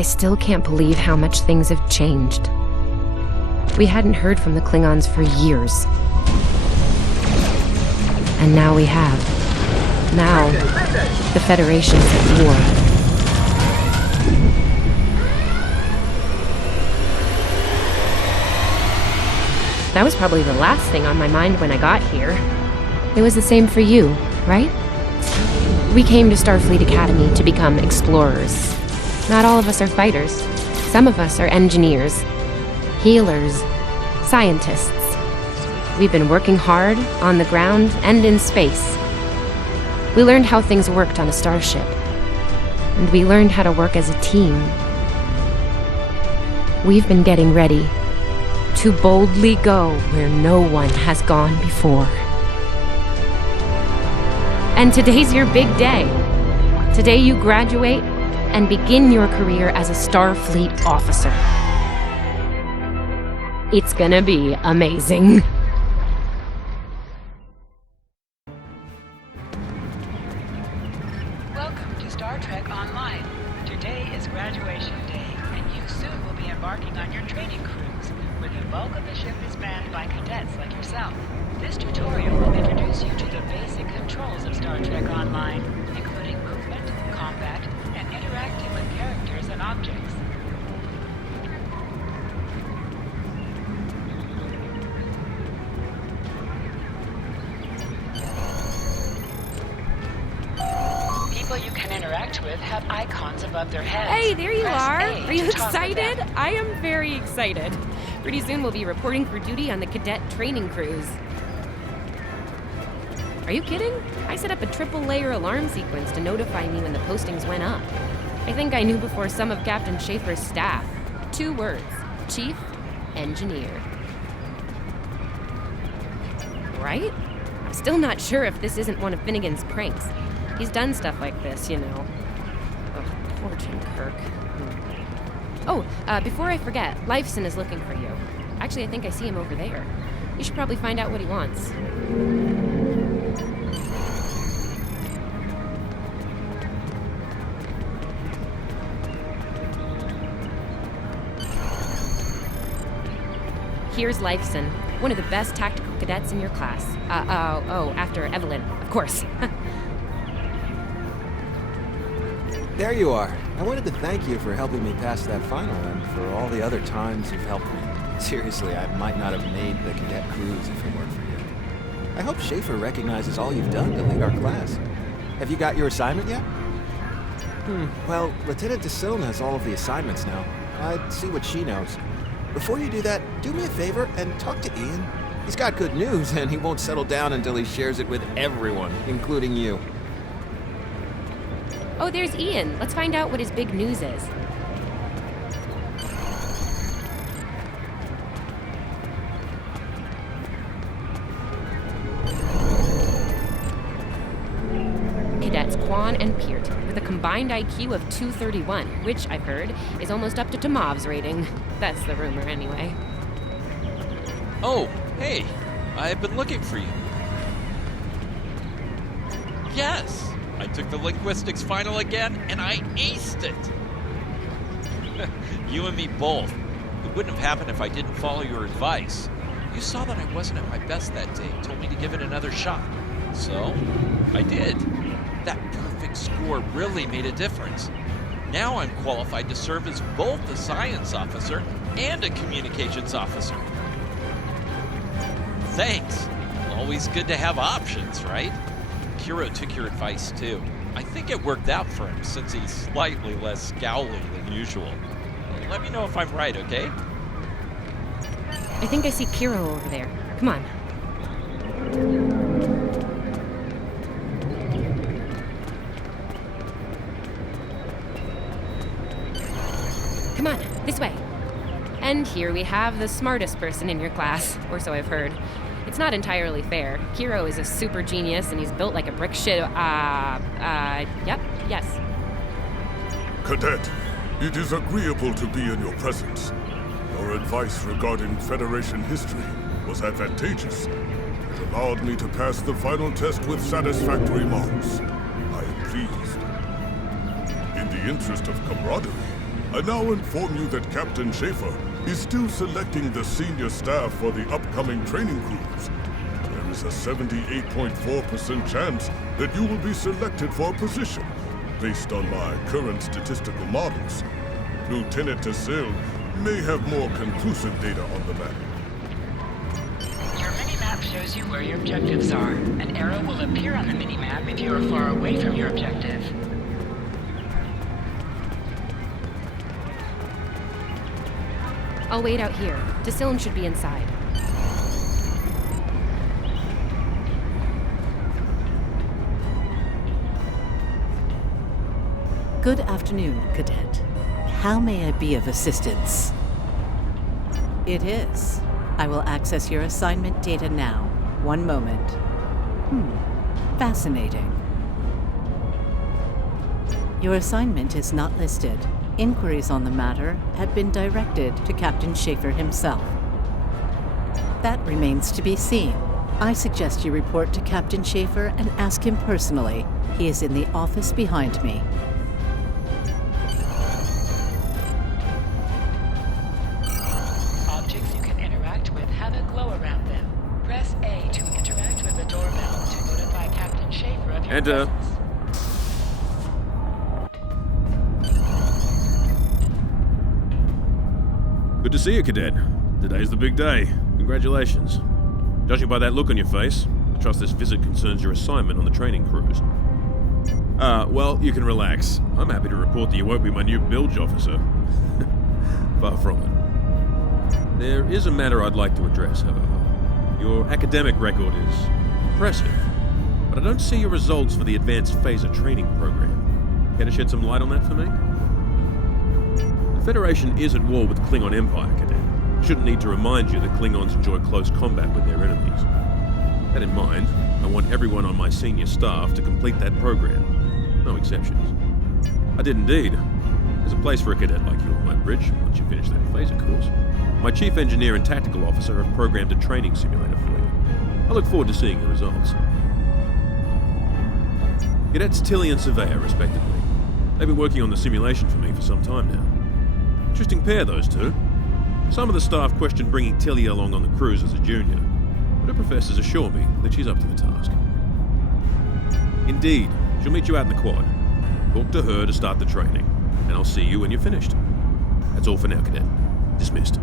I still can't believe how much things have changed. We hadn't heard from the Klingons for years. And now we have. Now, the Federation's at war. That was probably the last thing on my mind when I got here. It was the same for you, right? We came to Starfleet Academy to become explorers. Not all of us are fighters. Some of us are engineers, healers, scientists. We've been working hard on the ground and in space. We learned how things worked on a starship. And we learned how to work as a team. We've been getting ready to boldly go where no one has gone before. And today's your big day. Today you graduate and begin your career as a Starfleet officer. It's gonna be amazing. Welcome to Star Trek Online. Today is graduation day, and you soon will be embarking on your training cruise, where the bulk of the ship is manned by cadets like yourself. This tutorial will introduce you to the basic controls of Star Trek Online, including movement, combat, and interacting with characters and objects. People you can interact with have icons above their heads. Hey, there you Press are. A Are you to talk with excited? them. I am very excited. Pretty soon we'll be reporting for duty on the cadet training cruise. Are you kidding? I set up a triple-layer alarm sequence to notify me when the postings went up. I think I knew before some of Captain Schaefer's staff. 2 words: Chief Engineer. Right? I'm still not sure if this isn't one of Finnegan's pranks. He's done stuff like this, you know. Ugh, poor Jim Kirk. Oh, before I forget, Lifeson is looking for you. Actually, I think I see him over there. You should probably find out what he wants. Here's Lifeson, one of the best tactical cadets in your class. After Evelyn, of course. There you are. I wanted to thank you for helping me pass that final and for all the other times you've helped me. Seriously, I might not have made the cadet cruise if it weren't for you. I hope Schaefer recognizes all you've done to lead our class. Have you got your assignment yet? Well, Lieutenant DeSilne has all of the assignments now. I'd see what she knows. Before you do that, do me a favor and talk to Ian. He's got good news, and he won't settle down until he shares it with everyone, including you. Oh, there's Ian. Let's find out what his big news is. Cadets Quan and Peart, with a combined IQ of 231, which, I've heard, is almost up to Tomov's rating. That's the rumor, anyway. Oh, hey, I've been looking for you. Yes, I took the linguistics final again, and I aced it. You and me both. It wouldn't have happened if I didn't follow your advice. You saw that I wasn't at my best that day, told me to give it another shot. So, I did. That perfect score really made a difference. Now I'm qualified to serve as both a science officer and a communications officer. Thanks. Always good to have options, right? Kiro took your advice too. I think it worked out for him since he's slightly less scowly than usual. Let me know if I'm right, okay? I think I see Kiro over there. Come on. Come on, this way. And here we have the smartest person in your class, or so I've heard. It's not entirely fair. Kiro is a super genius, and he's built like a brick shit. Yep, yes. Cadet, it is agreeable to be in your presence. Your advice regarding Federation history was advantageous. It allowed me to pass the final test with satisfactory marks. I am pleased. In the interest of camaraderie, I now inform you that Captain Schaefer is still selecting the senior staff for the upcoming training cruise. There is a 78.4% chance that you will be selected for a position, based on my current statistical models. Lieutenant Tassil may have more conclusive data on the matter. Your mini-map shows you where your objectives are. An arrow will appear on the mini-map if you are far away from your objective. I'll wait out here. Tassilin should be inside. Good afternoon, Cadet. How may I be of assistance? It is. I will access your assignment data now. One moment. Fascinating. Your assignment is not listed. Inquiries on the matter have been directed to Captain Schaefer himself. That remains to be seen. I suggest you report to Captain Schaefer and ask him personally. He is in the office behind me. Objects you can interact with have a glow around them. Press A to interact with the doorbell to notify Captain Schaefer of your Enter. presence. Good to see you, Cadet. Today's the big day. Congratulations. Judging by that look on your face, I trust this visit concerns your assignment on the training cruise. Well, you can relax. I'm happy to report that you won't be my new bilge officer. Far from it. There is a matter I'd like to address, however. Your academic record is impressive, but I don't see your results for the advanced phaser training program. Care to shed some light on that for me? The Federation is at war with the Klingon Empire, Cadet. I shouldn't need to remind you that Klingons enjoy close combat with their enemies. That in mind, I want everyone on my senior staff to complete that program. No exceptions. I did indeed. There's a place for a cadet like you on my bridge once you finish that phaser course. My chief engineer and tactical officer have programmed a training simulator for you. I look forward to seeing your results. Cadets Tilly and Surveyor, respectively. They've been working on the simulation for me for some time now. Interesting pair, those two. Some of the staff question bringing Tilly along on the cruise as a junior, but her professors assure me that she's up to the task. Indeed, she'll meet you out in the quad. Talk to her to start the training, and I'll see you when you're finished. That's all for now, Cadet. Dismissed.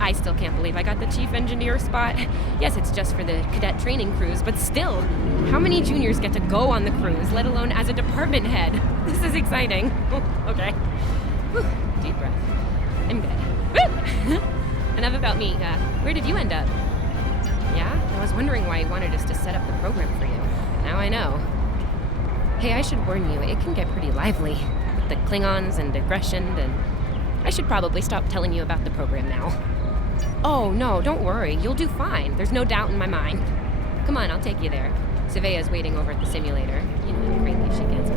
I still can't believe I got the chief engineer spot. Yes, it's just for the cadet training cruise, but still, how many juniors get to go on the cruise, let alone as a department head? This is exciting. Okay. Whew, deep breath. I'm good. Woo! Enough about me. Where did you end up? Yeah? I was wondering why you wanted us to set up the program for you. Now I know. Hey, I should warn you, it can get pretty lively. With the Klingons and aggression, and I should probably stop telling you about the program now. Oh, no, don't worry. You'll do fine. There's no doubt in my mind. Come on, I'll take you there. Surveya's waiting over at the simulator. You know how cranky she gets.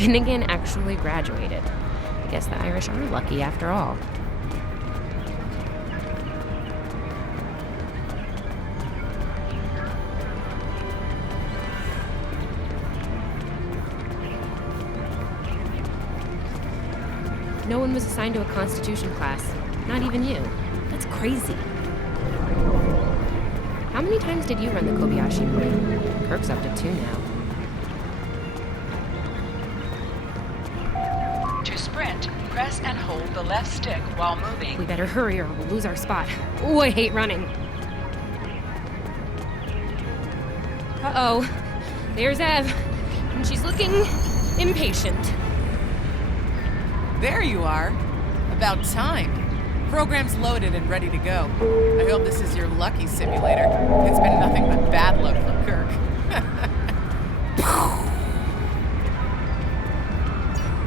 Finnegan actually graduated. Guess the Irish are lucky after all. No one was assigned to a Constitution class. Not even you. That's crazy. How many times did you run the Kobayashi Maru? Kirk's up to 2 now. To sprint, press and hold the left stick while moving. We better hurry or we'll lose our spot. Oh, I hate running. Uh-oh. There's Ev. And she's looking impatient. There you are. About time. Program's loaded and ready to go. I hope this is your lucky simulator. It's been nothing but bad luck for Kirk.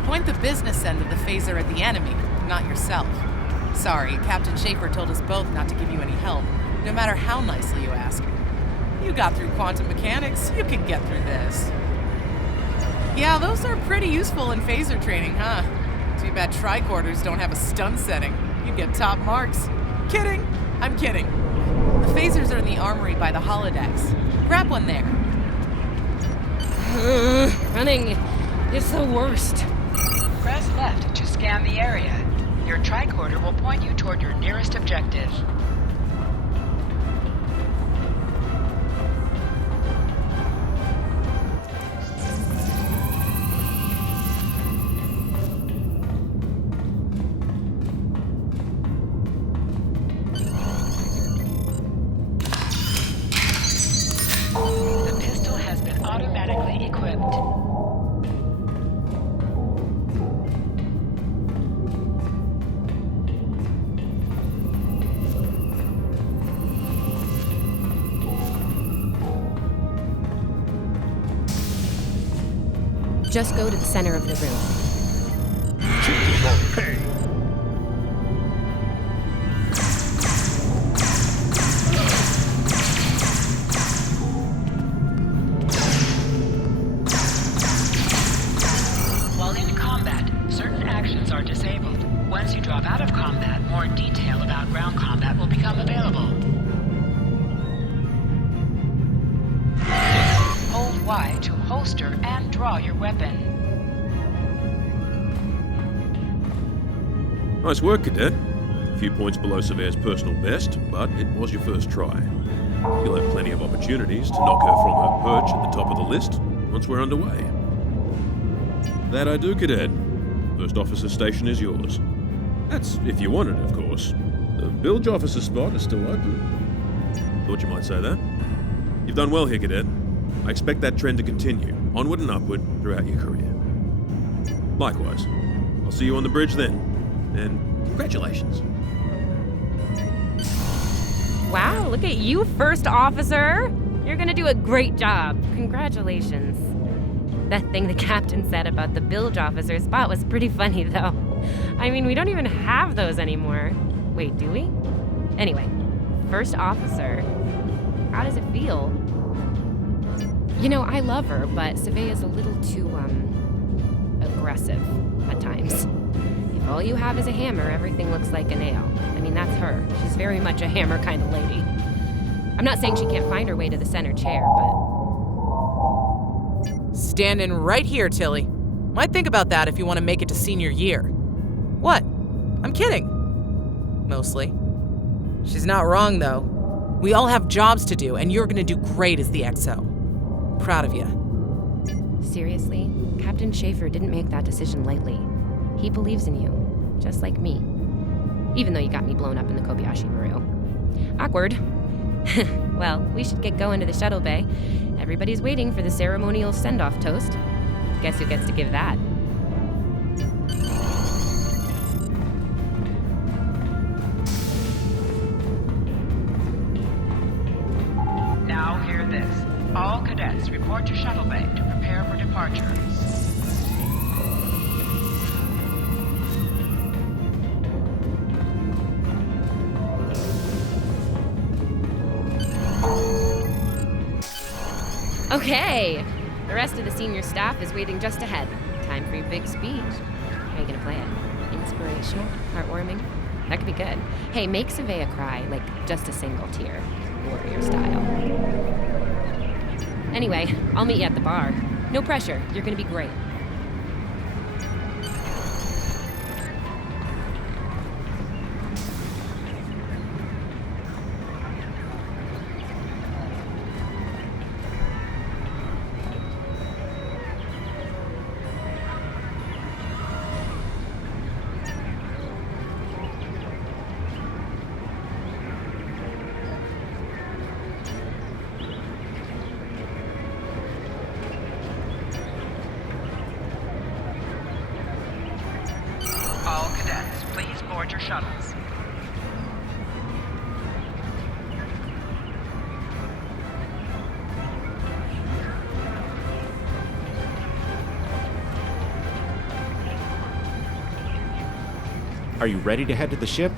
Point the business end of the phaser at the enemy, not yourself. Sorry, Captain Schaefer told us both not to give you any help, no matter how nicely you ask. You got through quantum mechanics. You can get through this. Yeah, those are pretty useful in phaser training, huh? Too bad tricorders don't have a stun setting. You'd get top marks. Kidding. I'm kidding. The phasers are in the armory by the holodecks. Grab one there. Running is the worst. Press left to scan the area. Your tricorder will point you toward your nearest objective. The pistol has been automatically equipped. Just go to the center of the room. While in combat, certain actions are disabled. Once you drop out of combat, more detail about ground combat will become available. Hold Y to holster and draw your weapon. Nice work, Cadet. A few points below Surveyor's personal best, but it was your first try. You'll have plenty of opportunities to knock her from her perch at the top of the list once we're underway. That I do, Cadet. First officer station is yours. That's if you want it, of course. The bilge officer spot is still open. Thought you might say that. You've done well here, Cadet. I expect that trend to continue, onward and upward, throughout your career. Likewise. I'll see you on the bridge then. And congratulations. Wow, look at you, first officer. You're gonna do a great job. Congratulations. That thing the captain said about the bilge officer spot was pretty funny, though. I mean, we don't even have those anymore. Wait, do we? Anyway, first officer. How does it feel? You know, I love her, but Savea's a little too, aggressive at times. If all you have is a hammer, everything looks like a nail. I mean, that's her. She's very much a hammer kind of lady. I'm not saying she can't find her way to the center chair, but... Standing right here, Tilly. Might think about that if you want to make it to senior year. What? I'm kidding. Mostly. She's not wrong, though. We all have jobs to do, and you're gonna do great as the XO. Proud of you. Seriously, Captain Schaefer didn't make that decision lightly. He believes in you, just like me. Even though you got me blown up in the Kobayashi Maru. Awkward. Well, we should get going to the shuttle bay. Everybody's waiting for the ceremonial send-off toast. Guess who gets to give that? Now hear this. All cadets report to shuttle bay to prepare for departure. Okay! The rest of the senior staff is waiting just ahead. Time for your big speech. How are you gonna play it? Inspirational? Heartwarming? That could be good. Hey, make Savea cry, like just a single tear. Warrior style. Anyway, I'll meet you at the bar. No pressure, you're gonna be great. All cadets, please board your shuttles. Are you ready to head to the ship?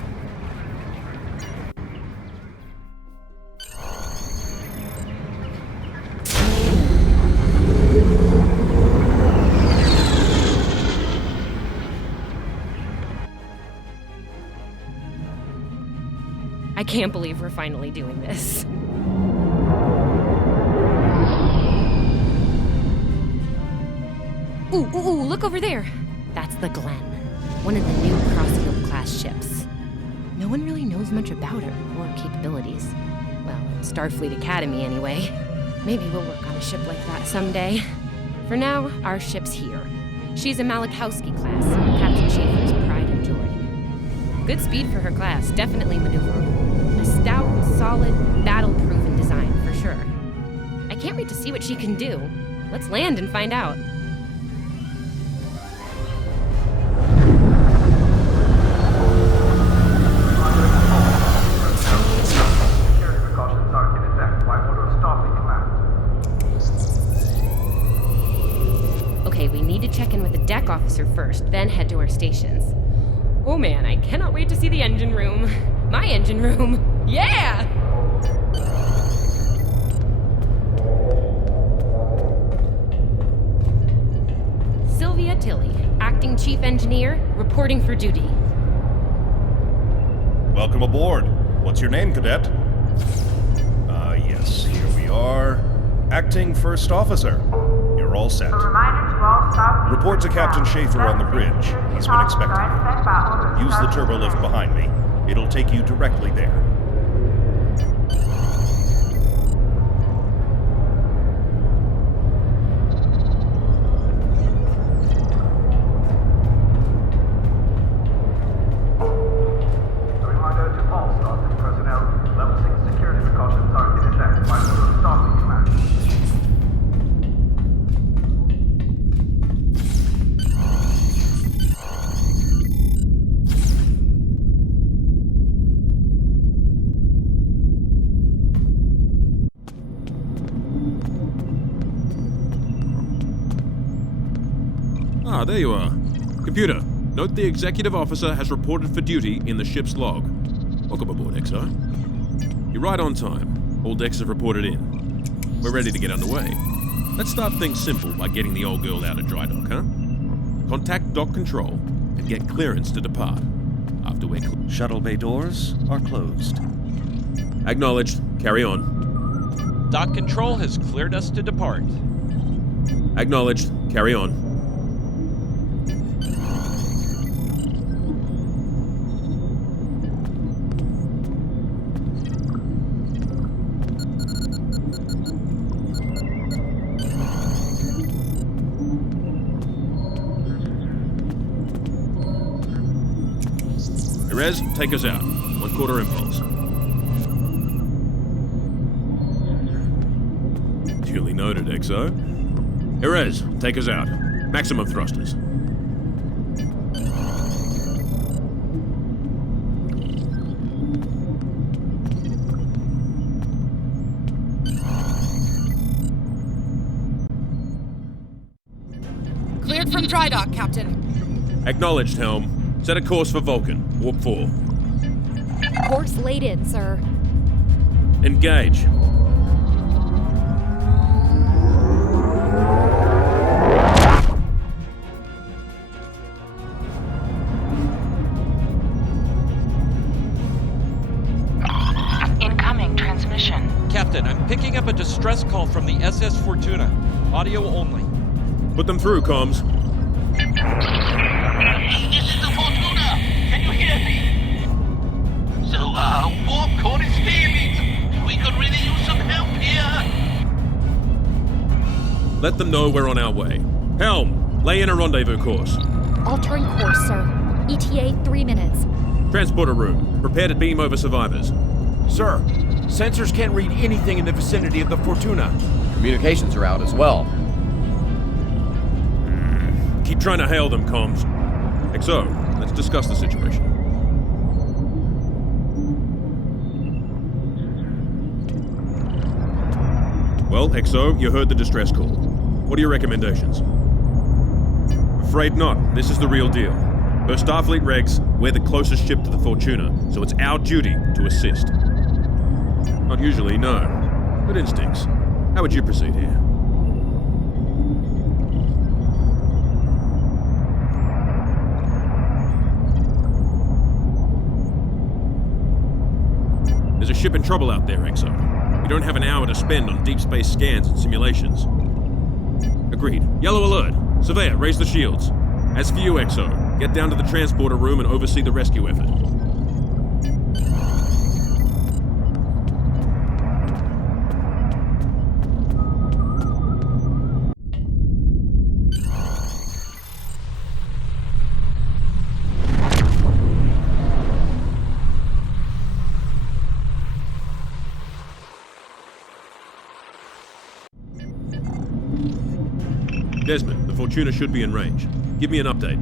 I can't believe we're finally doing this. Ooh, look over there. That's the Glen, one of the new Crossfield-class ships. No one really knows much about her or her capabilities. Well, Starfleet Academy anyway. Maybe we'll work on a ship like that someday. For now, our ship's here. She's a Malachowski class, Captain Schaefer's pride and joy. Good speed for her class, definitely maneuverable. A stout, solid, battle-proven design, for sure. I can't wait to see what she can do. Let's land and find out. Okay, we need to check in with the deck officer first, then head to our stations. Oh man, I cannot wait to see the engine room. My engine room. Yeah! Sylvia Tilley, acting chief engineer, reporting for duty. Welcome aboard. What's your name, cadet? Yes, here we are. Acting first officer. You're all set. Report to Captain Schaefer on the bridge. He's been expecting you. Use the turbolift behind me. It'll take you directly there. Ah, there you are. Computer, note the executive officer has reported for duty in the ship's log. Welcome aboard, XO. You're right on time. All decks have reported in. We're ready to get underway. Let's start things simple by getting the old girl out of dry dock, huh? Contact dock control and get clearance to depart. After we're Shuttle bay doors are closed. Acknowledged. Carry on. Dock control has cleared us to depart. Acknowledged. Carry on. Perez, take us out. 1/4 impulse. Duly noted, XO. Perez, take us out. Maximum thrusters. Cleared from dry dock, Captain. Acknowledged, Helm. Set a course for Vulcan. Warp 4. Course laid in, sir. Engage. Incoming transmission. Captain, I'm picking up a distress call from the SS Fortuna. Audio only. Put them through, comms. This is the Fortuna! Can you hear me? So, warp core is failing. We could really use some help here. Let them know we're on our way. Helm, lay in a rendezvous course. Altering course, sir. ETA 3 minutes. Transporter room. Prepare to beam over survivors. Sir, sensors can't read anything in the vicinity of the Fortuna. Communications are out as well. Keep trying to hail them, comms. XO, let's discuss the situation. Well, XO, you heard the distress call. What are your recommendations? Afraid not. This is the real deal. Per Starfleet regs, we're the closest ship to the Fortuna, so it's our duty to assist. Not usually, no. Good instincts. How would you proceed here? There's a ship in trouble out there, Exo. You don't have an hour to spend on deep space scans and simulations. Agreed. Yellow alert. Surveyor, raise the shields. As for you, Exo, get down to the transporter room and oversee the rescue effort. Desmond, the Fortuna should be in range. Give me an update.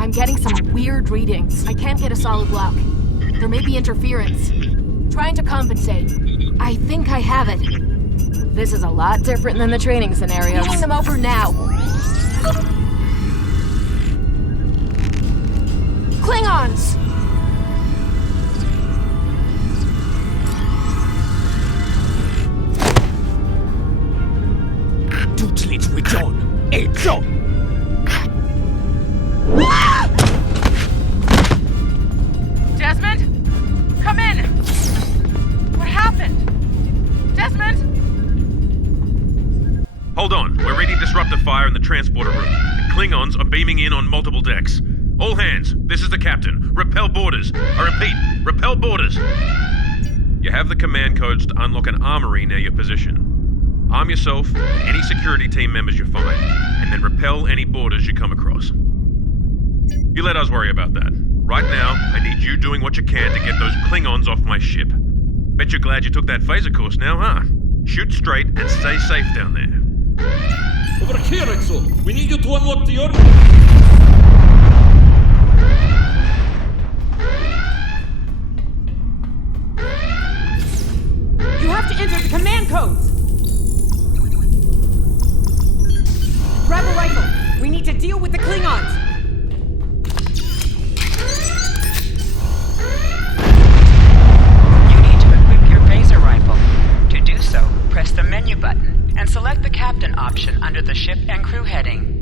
I'm getting some weird readings. I can't get a solid lock. There may be interference. Trying to compensate. I think I have it. This is a lot different than the training scenarios. Pulling them over now. Klingons! Desmond? Come in! What happened? Desmond? Hold on. We're reading disruptor fire in the transporter room. Klingons are beaming in on multiple decks. All hands, this is the captain. Repel boarders. I repeat, repel boarders. You have the command codes to unlock an armory near your position. Arm yourself and any security team members you find, and then repel any boarders you come across. You let us worry about that. Right now, I need you doing what you can to get those Klingons off my ship. Bet you're glad you took that phaser course now, huh? Shoot straight and stay safe down there. Over here, Exo! We need you to unlock the order! You have to enter the command codes! Grab a rifle! We need to deal with the Klingons! You need to equip your phaser rifle. To do so, press the menu button and select the captain option under the ship and crew heading.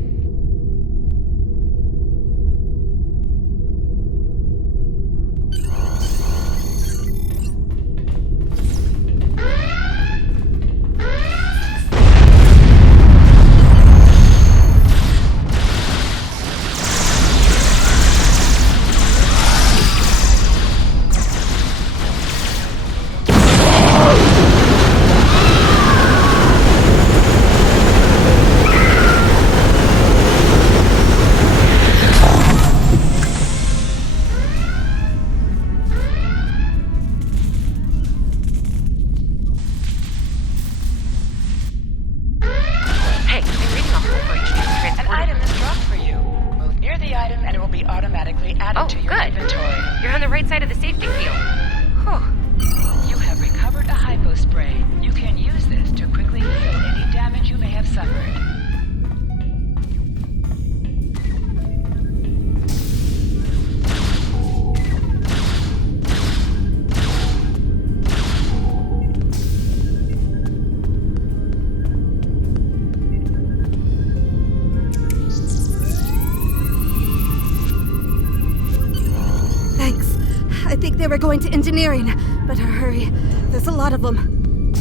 We're going to engineering. Better hurry. There's a lot of them.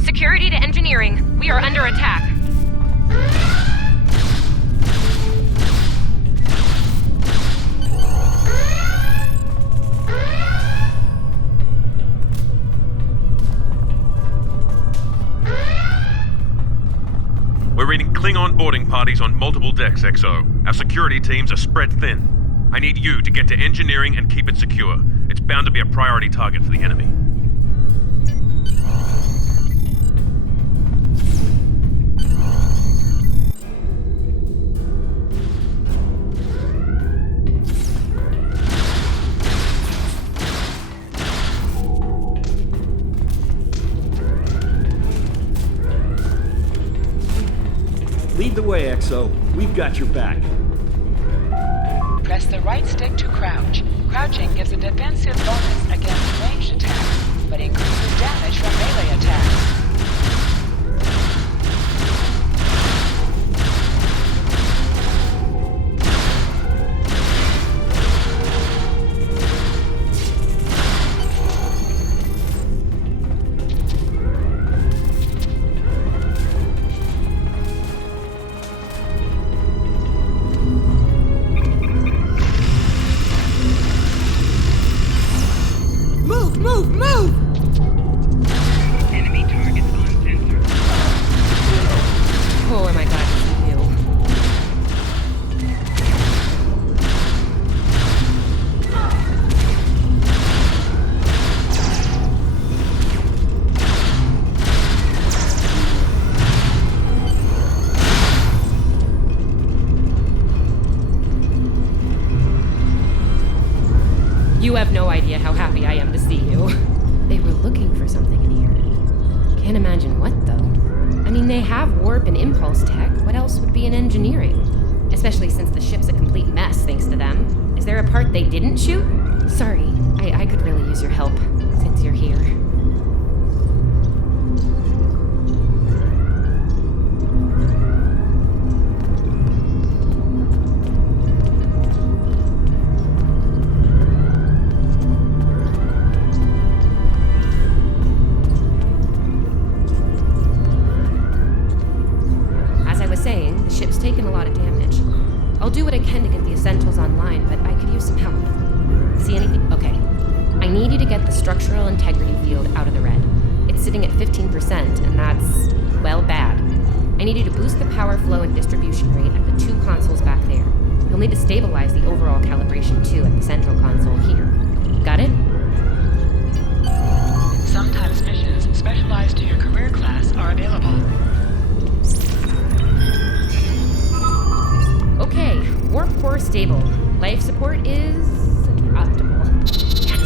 Security to engineering. We are under attack. We're reading Klingon boarding parties on multiple decks, XO. Our security teams are spread thin. I need you to get to engineering and keep it secure. It's bound to be a priority target for the enemy. Lead the way, XO. We've got your back. Press the right stick to crouch. Crouching gives a defensive bonus against ranged attacks, but increases damage from melee attacks. You have no idea how happy I am to see you. They were looking for something in here. Can't imagine what, though. I mean, they have warp and impulse tech. What else would be in engineering? Especially since the ship's a complete mess thanks to them. Is there a part they didn't shoot? Sorry, I could really use your help since you're here. Taken a lot of damage. I'll do what I can to get the essentials online, but I could use some help. See anything? Okay. I need you to get the structural integrity field out of the red. It's sitting at 15%, and that's, well, bad. I need you to boost the power flow and distribution rate at the 2 consoles back there. You'll need to stabilize the overall calibration too at the central console here. Got it? Sometimes missions specialized to your career class are available. Okay, warp core stable. Life support is optimal. Yes.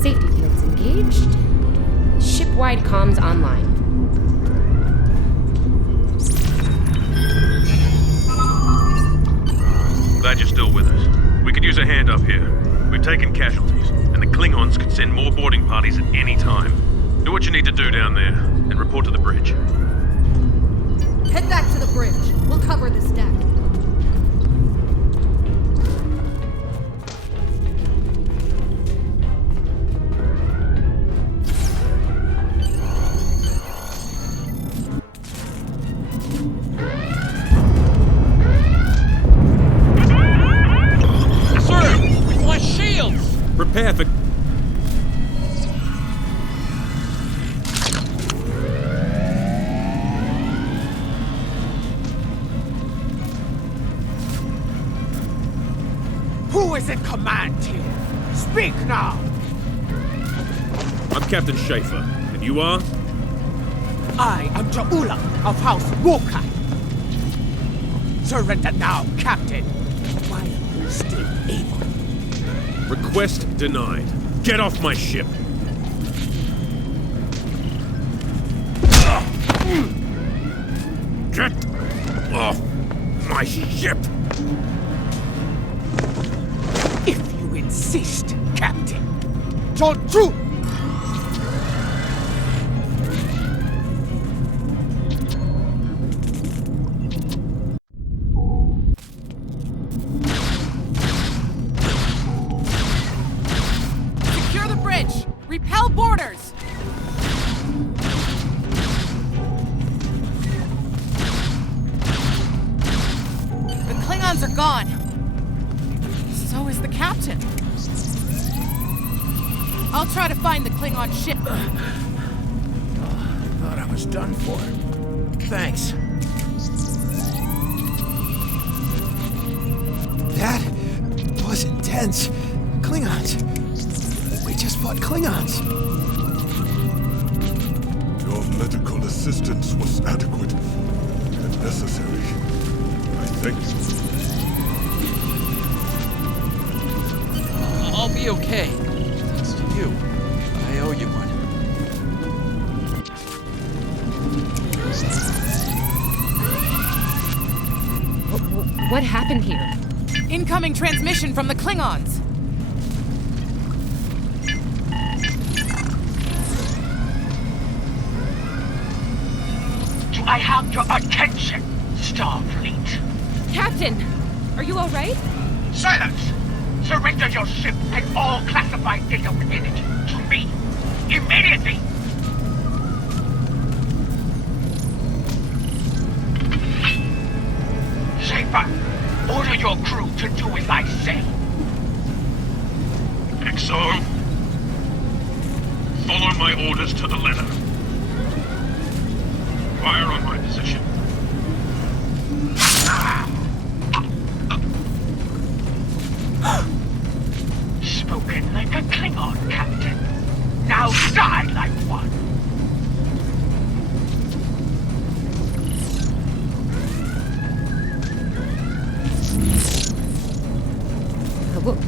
Safety fields engaged. Ship-wide comms online. Glad you're still with us. We could use a hand up here. We've taken casualties, and the Klingons could send more boarding parties at any time. Do what you need to do down there, and report to the bridge. Head back to the bridge. We'll cover this deck. Sir, we've lost shields! Prepare for... Who is in command here? Speak now! I'm Captain Schaefer, and you are? I am Ja'ula of House Wokai. Surrender now, Captain, while you're still able. Request denied. Get off my ship! Get off my ship! If you insist, Captain. Joju! Secure the bridge! Repel boarders! The Klingons are gone. So is the captain. I'll try to find the Klingon ship. Thought I was done for. Thanks. That was intense. Klingons. We just fought Klingons. Your medical assistance was adequate and necessary. I thank you. I'll be okay. Thanks to you. I owe you one. What happened here? Incoming transmission from the Klingons. Do I have your attention, Starfleet? Captain, are you all right? Silence! Surrender your ship and all classified data within it to me. Immediately! Schaefer, order your crew to do as I say. XO, follow my orders to the letter. Fire on my position. Spoken like a Klingon, Captain. Now die like one.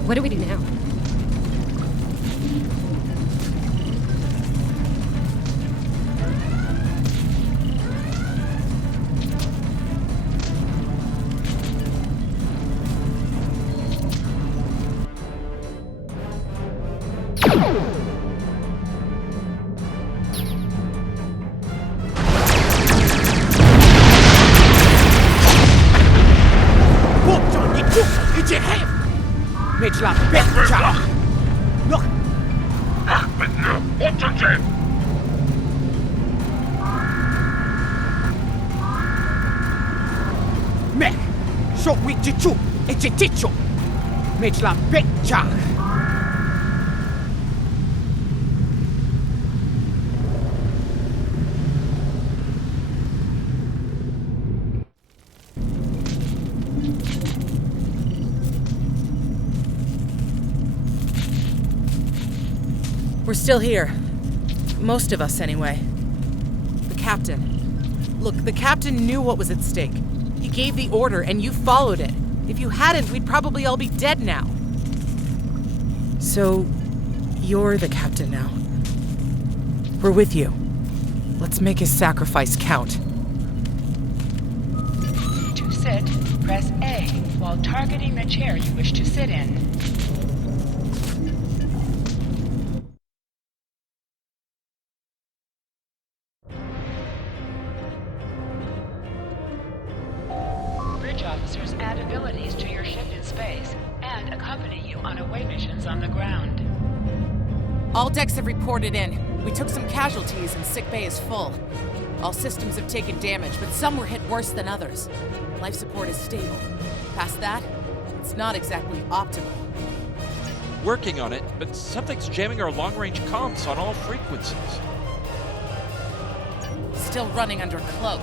What do we do now? We're still here. Most of us, anyway. The captain. Look, the captain knew what was at stake. He gave the order, and you followed it. If you hadn't, we'd probably all be dead now. So, you're the captain now. We're with you. Let's make his sacrifice count. To sit, press A while targeting the chair you wish to sit in. Bridge officers add abilities to your ship in space and accompany you on away missions on the ground. All decks have reported in. We took some casualties and sick bay is full. All systems have taken damage, but some were hit worse than others. Life support is stable. Past that, it's not exactly optimal. Working on it, but something's jamming our long-range comms on all frequencies. Still running under cloak.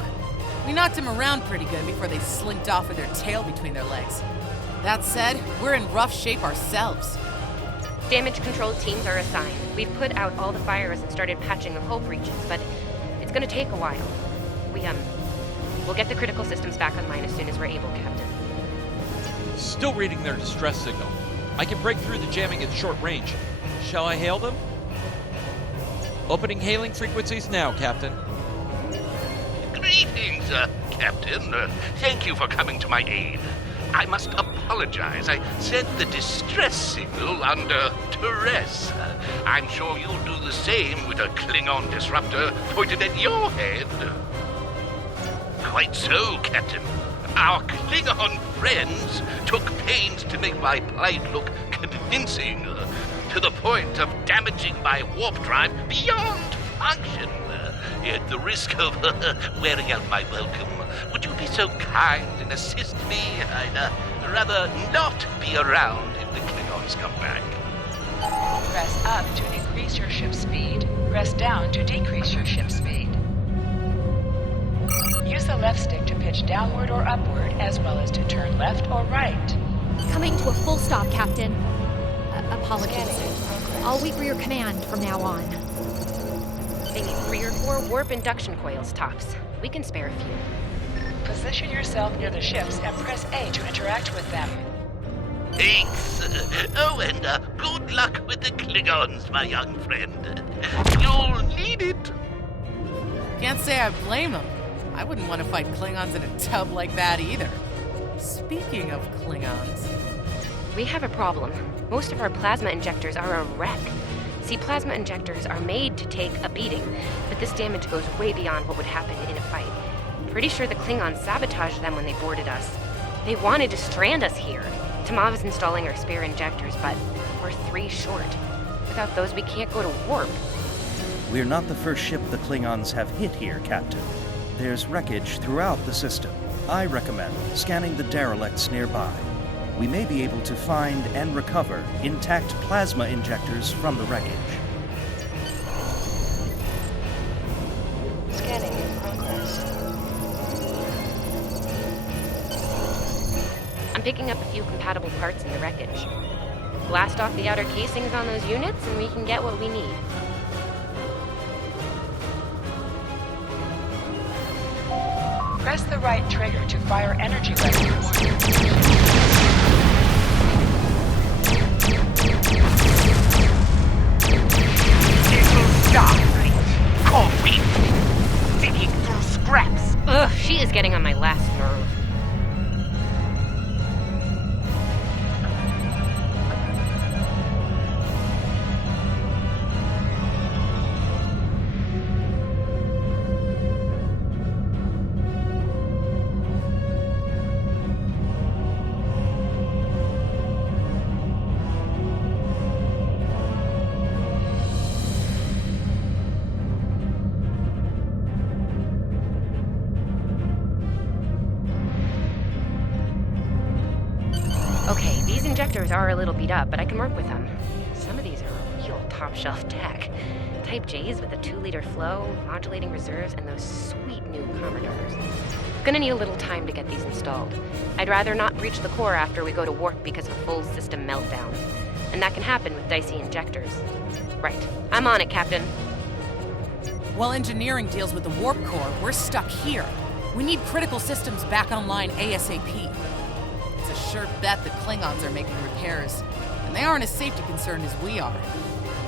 We knocked him around pretty good before they slinked off with their tail between their legs. That said, we're in rough shape ourselves. Damage control teams are assigned. We've put out all the fires and started patching the hull breaches, but it's gonna take a while. We'll get the critical systems back online as soon as we're able, Captain. Still reading their distress signal. I can break through the jamming at short range. Shall I hail them? Opening hailing frequencies now, Captain. Greetings, Captain. Thank you for coming to my aid. I must apologize. I sent the distress signal under duress. I'm sure you'll do the same with a Klingon disruptor pointed at your head. Quite so, Captain. Our Klingon friends took pains to make my plight look convincing, to the point of damaging my warp drive beyond function. At the risk of wearing out my welcome, would you be so kind and assist me? I'd rather not be around if the Klingons come back. Press up to increase your ship speed. Press down to decrease your ship speed. Use the left stick to pitch downward or upward, as well as to turn left or right. Coming to a full stop, Captain. Apologies. I'll wait for your command from now on. They need 3 or 4 warp induction coils tops. We can spare a few. Position yourself near the ships and press A to interact with them. Thanks. Oh, and good luck with the Klingons, my young friend. You'll need it. Can't say I blame them. I wouldn't want to fight Klingons in a tub like that either. Speaking of Klingons... We have a problem. Most of our plasma injectors are a wreck. See, plasma injectors are made to take a beating, but this damage goes way beyond what would happen in a fight. Pretty sure the Klingons sabotaged them when they boarded us. They wanted to strand us here. Tamav is installing our spare injectors, but we're 3 short. Without those, we can't go to warp. We're not the first ship the Klingons have hit here, Captain. There's wreckage throughout the system. I recommend scanning the derelicts nearby. We may be able to find and recover intact plasma injectors from the wreckage. Scanning in progress. I'm picking up a few compatible parts in the wreckage. Blast off the outer casings on those units, and we can get what we need. Press the right trigger to fire energy weapons. Starfleet. Cold digging through scraps. Ugh, she is getting on my last nerve. Okay, these injectors are a little beat up, but I can work with them. Some of these are real top-shelf tech. Type J's with a 2-liter flow, modulating reserves, and those sweet new Commodores. Gonna need a little time to get these installed. I'd rather not breach the core after we go to warp because of a full system meltdown. And that can happen with dicey injectors. Right. I'm on it, Captain. While engineering deals with the warp core, we're stuck here. We need critical systems back online ASAP. It's a sure bet the Klingons are making repairs, and they aren't as safety concerned as we are.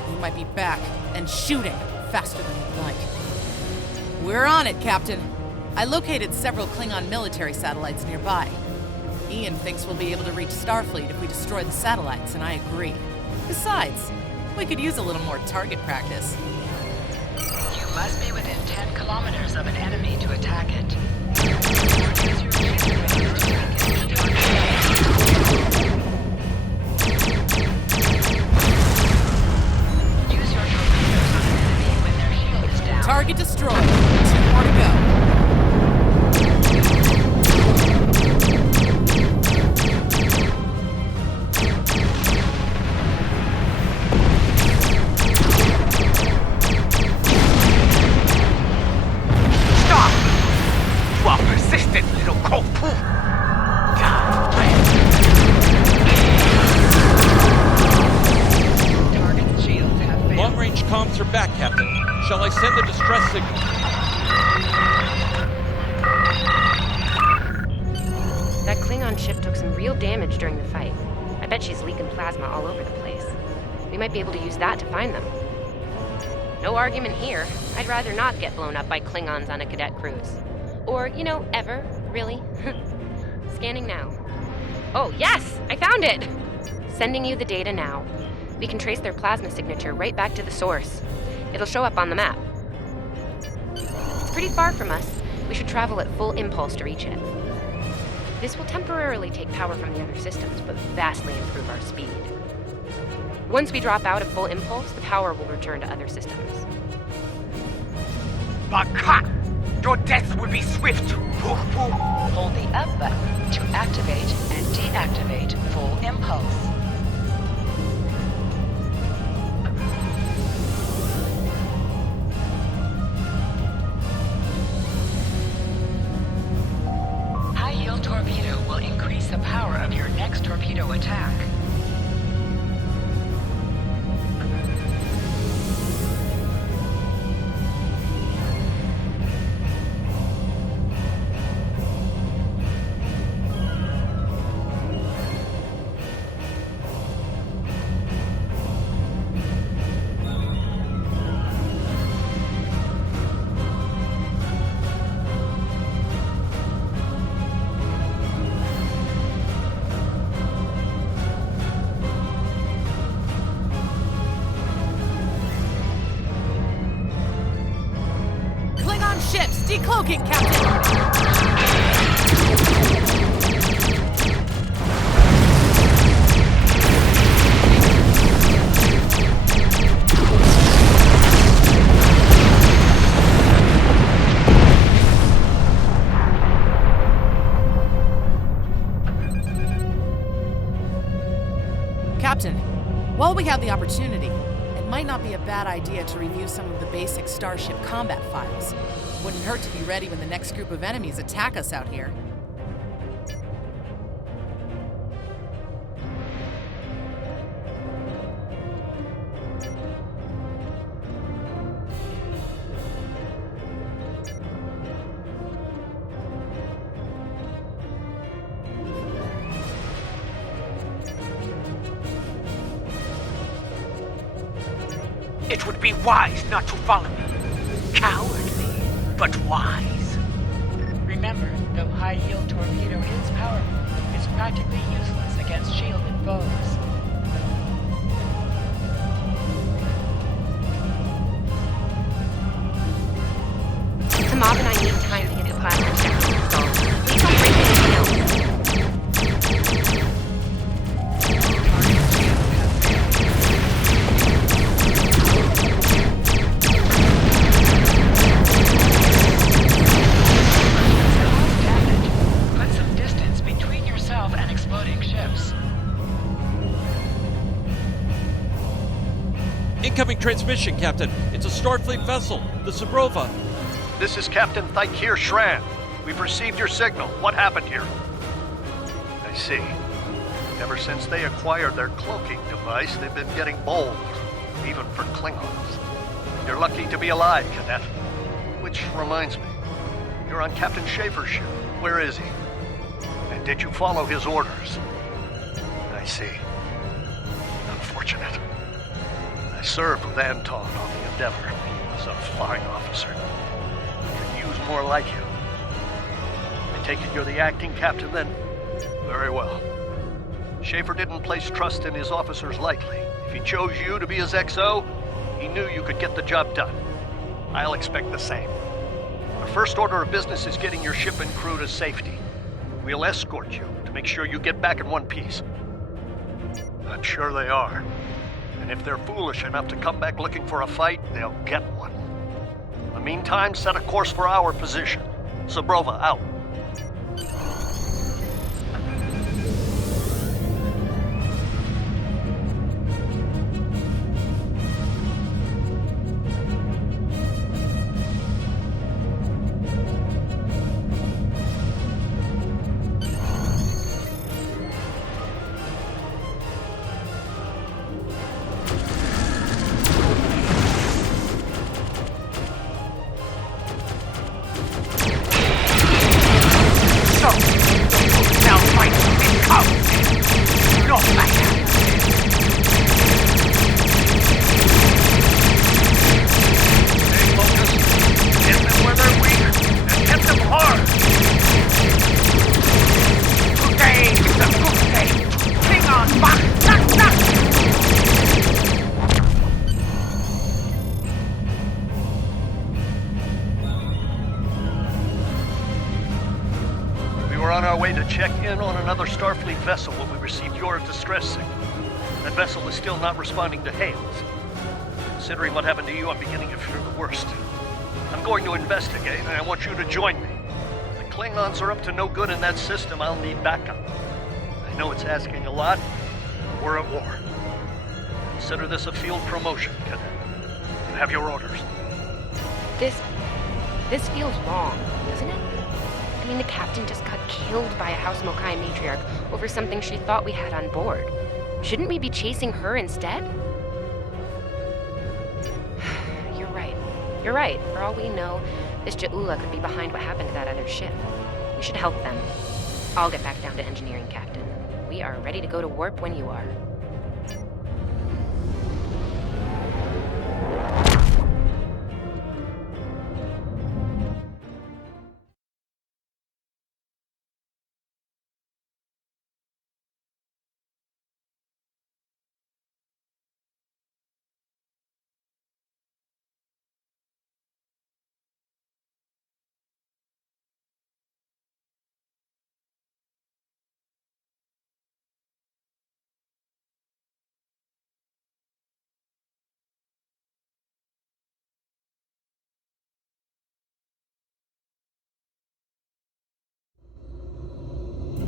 We might be back and shooting faster than we'd like. We're on it, Captain. I located several Klingon military satellites nearby. Ian thinks we'll be able to reach Starfleet if we destroy the satellites, and I agree. Besides, we could use a little more target practice. You must be within 10 kilometers of an enemy to attack it. Use your torpedoes on an enemy when their shield is down. Target destroyed. 2 more to go. Comms are back, Captain. Shall I send the distress signal? That Klingon ship took some real damage during the fight. I bet she's leaking plasma all over the place. We might be able to use that to find them. No argument here. I'd rather not get blown up by Klingons on a cadet cruise. Or, ever, really. Scanning now. Oh, yes! I found it! Sending you the data now. We can trace their plasma signature right back to the source. It'll show up on the map. It's pretty far from us. We should travel at full impulse to reach it. This will temporarily take power from the other systems, but vastly improve our speed. Once we drop out of full impulse, the power will return to other systems. But your death will be swift. Hold the up button to activate and deactivate full impulse. High-yield torpedo will increase the power of your next torpedo attack. Ships, decloaking, Captain! Captain, while we have the opportunity, it might not be a bad idea to review some of the basic Starship combat files. Wouldn't hurt to be ready when the next group of enemies attack us out here. It would be wise not to follow me. Cowardly, but wise. Remember, though high-yield torpedo is powerful, it's practically useless against shielded foes. The mob and I need time to get the plasma detector installed. Please don't break anything else. Put some distance between yourself and exploding ships. Incoming transmission, Captain. It's a Starfleet vessel, the Sabrova. This is Captain Thykir Shran. We've received your signal. What happened here? I see. Ever since they acquired their cloaking device, they've been getting bold, even for Klingons. You're lucky to be alive, Cadet. Which reminds me, you're on Captain Schaefer's ship. Where is he? And did you follow his orders? I see. Unfortunate. I served with Anton on the Endeavor. He was a fine officer. Could use more like you. I take it you're the acting captain then? Very well. Schaefer didn't place trust in his officers lightly. If he chose you to be his XO, he knew you could get the job done. I'll expect the same. Our first order of business is getting your ship and crew to safety. We'll escort you to make sure you get back in one piece. I'm sure they are. And if they're foolish enough to come back looking for a fight, they'll get one. In the meantime, set a course for our position. Sabrova, out. Starfleet vessel when we received your distress signal. That vessel is still not responding to hails. Considering what happened to you, I'm beginning to fear the worst. I'm going to investigate, and I want you to join me. If the Klingons are up to no good in that system, I'll need backup. I know it's asking a lot, but we're at war. Consider this a field promotion, Cadet. You have your orders. This feels wrong, doesn't it? I mean, the captain just got killed by a House Mokai matriarch over something she thought we had on board. Shouldn't we be chasing her instead? You're right. You're right. For all we know, this Ja'ula could be behind what happened to that other ship. We should help them. I'll get back down to engineering, Captain. We are ready to go to warp when you are.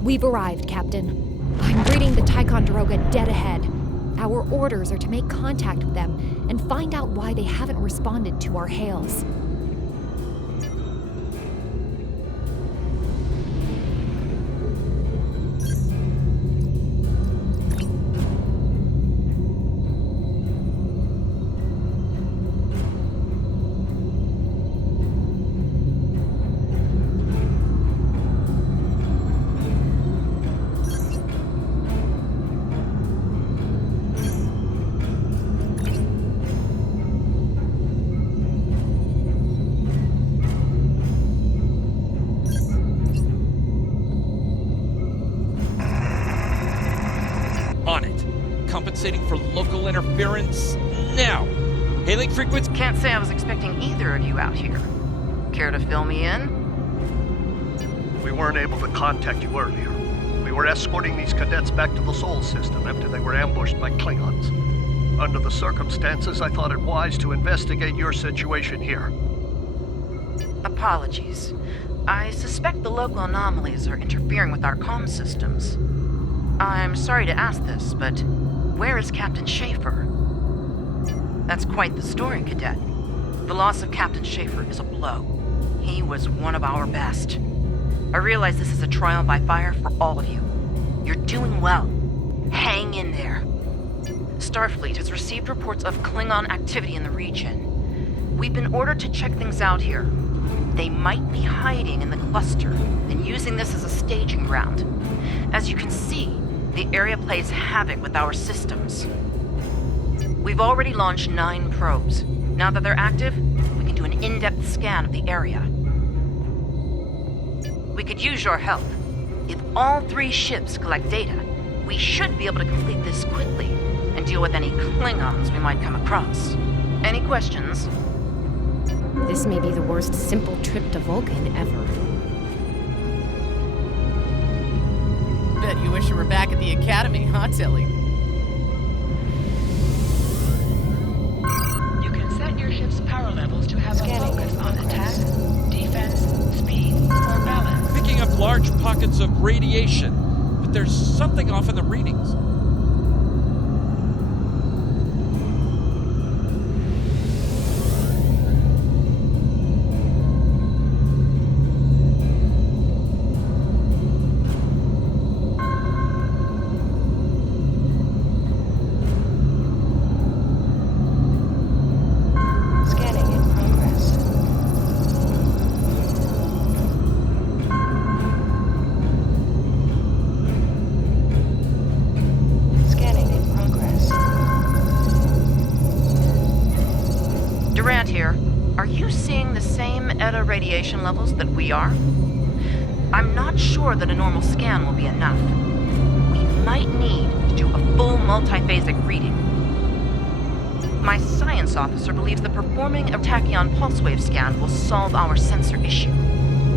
We've arrived, Captain. I'm reading the Ticonderoga dead ahead. Our orders are to make contact with them and find out why they haven't responded to our hails. compensating for local interference now. Hailing frequency... Can't say I was expecting either of you out here. Care to fill me in? We weren't able to contact you earlier. We were escorting these cadets back to the Sol system after they were ambushed by Klingons. Under the circumstances, I thought it wise to investigate your situation here. Apologies. I suspect the local anomalies are interfering with our comm systems. I'm sorry to ask this, but where is Captain Schaefer? That's quite the story, Cadet. The loss of Captain Schaefer is a blow. He was one of our best. I realize this is a trial by fire for all of you. You're doing well. Hang in there. Starfleet has received reports of Klingon activity in the region. We've been ordered to check things out here. They might be hiding in the cluster and using this as a staging ground. As you can see, the area plays havoc with our systems. We've already launched 9 probes. Now that they're active, we can do an in-depth scan of the area. We could use your help. If all 3 ships collect data, we should be able to complete this quickly and deal with any Klingons we might come across. Any questions? This may be the worst simple trip to Vulcan ever. Bet you wish you were back at the Academy, huh, Tilly? You can set your ship's power levels to have a focus on attack, defense, speed, or balance. Picking up large pockets of radiation, but there's something off in the readings. Radiation levels that we are. I'm not sure that a normal scan will be enough. We might need to do a full multiphasic reading. My science officer believes that performing a tachyon pulse wave scan will solve our sensor issue.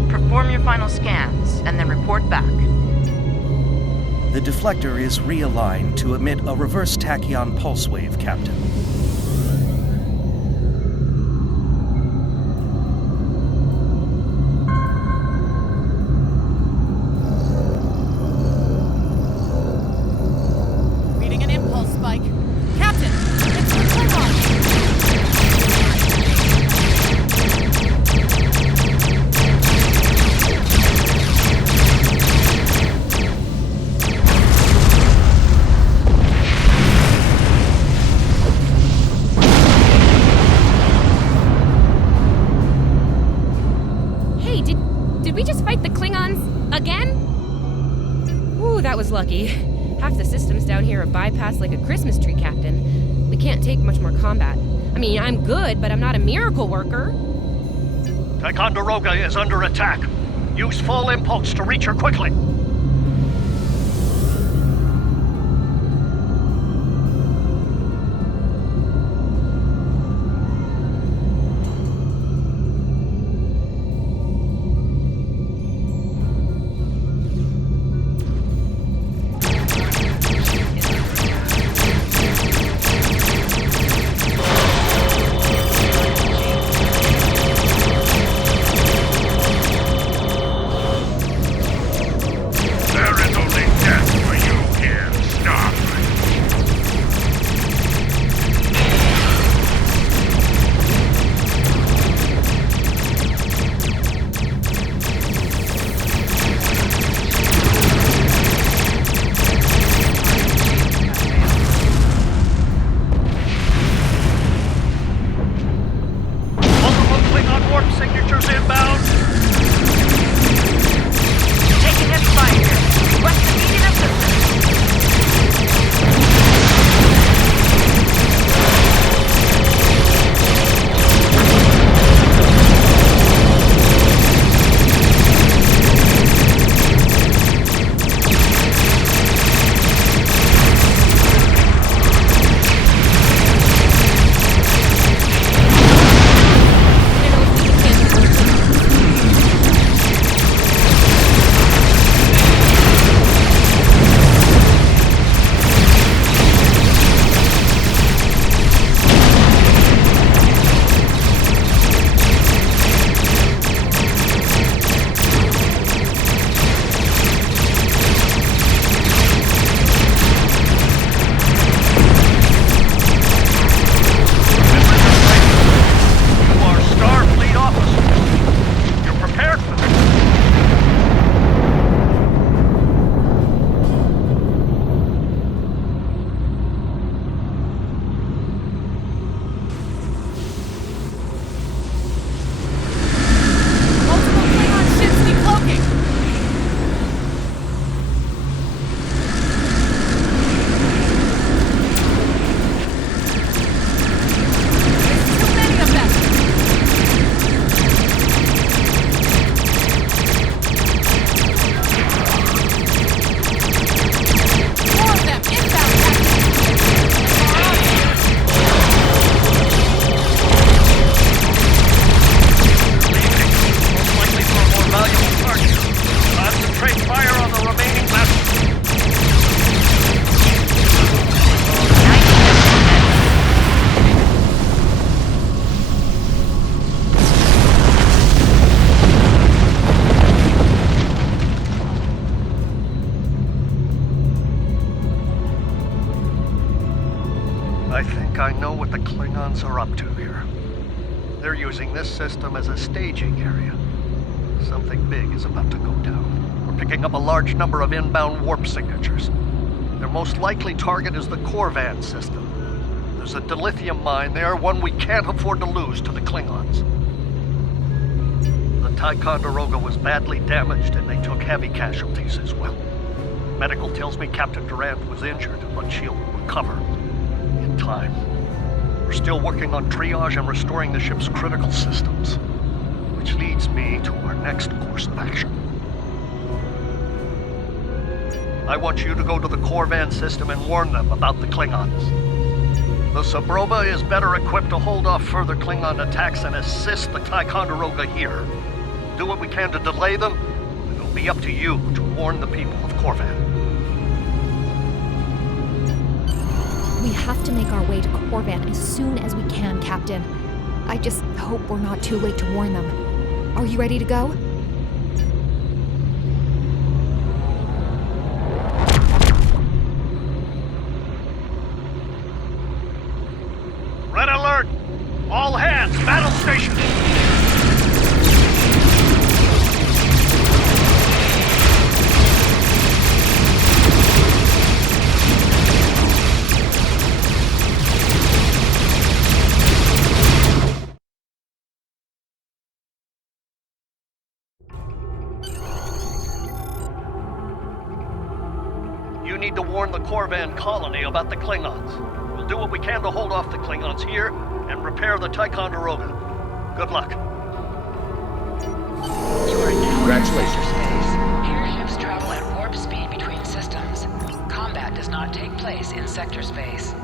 Perform your final scans and then report back. The deflector is realigned to emit a reverse tachyon pulse wave, Captain. Lucky. Half the systems down here are bypassed like a Christmas tree, Captain. We can't take much more combat. I mean, I'm good, but I'm not a miracle worker. Ticonderoga is under attack. Use full impulse to reach her quickly. Klingons are up to here. They're using this system as a staging area. Something big is about to go down. We're picking up a large number of inbound warp signatures. Their most likely target is the Corvan system. There's a dilithium mine there, one we can't afford to lose to the Klingons. The Ticonderoga was badly damaged and they took heavy casualties as well. Medical tells me Captain Durant was injured, but she'll recover in time. We're still working on triage and restoring the ship's critical systems, which leads me to our next course of action. I want you to go to the Corvan system and warn them about the Klingons. The Sabroba is better equipped to hold off further Klingon attacks and assist the Ticonderoga here. Do what we can to delay them, and it'll be up to you to warn the people of Corvan. We have to make our way to Corvan as soon as we can, Captain. I just hope we're not too late to warn them. Are you ready to go? Red alert! All hands, battle station! You need to warn the Corvan colony about the Klingons. We'll do what we can to hold off the Klingons here and repair the Ticonderoga. Good luck. You are now in sector space. Here ships travel at warp speed between systems. Combat does not take place in sector space.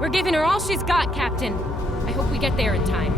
We're giving her all she's got, Captain. I hope we get there in time.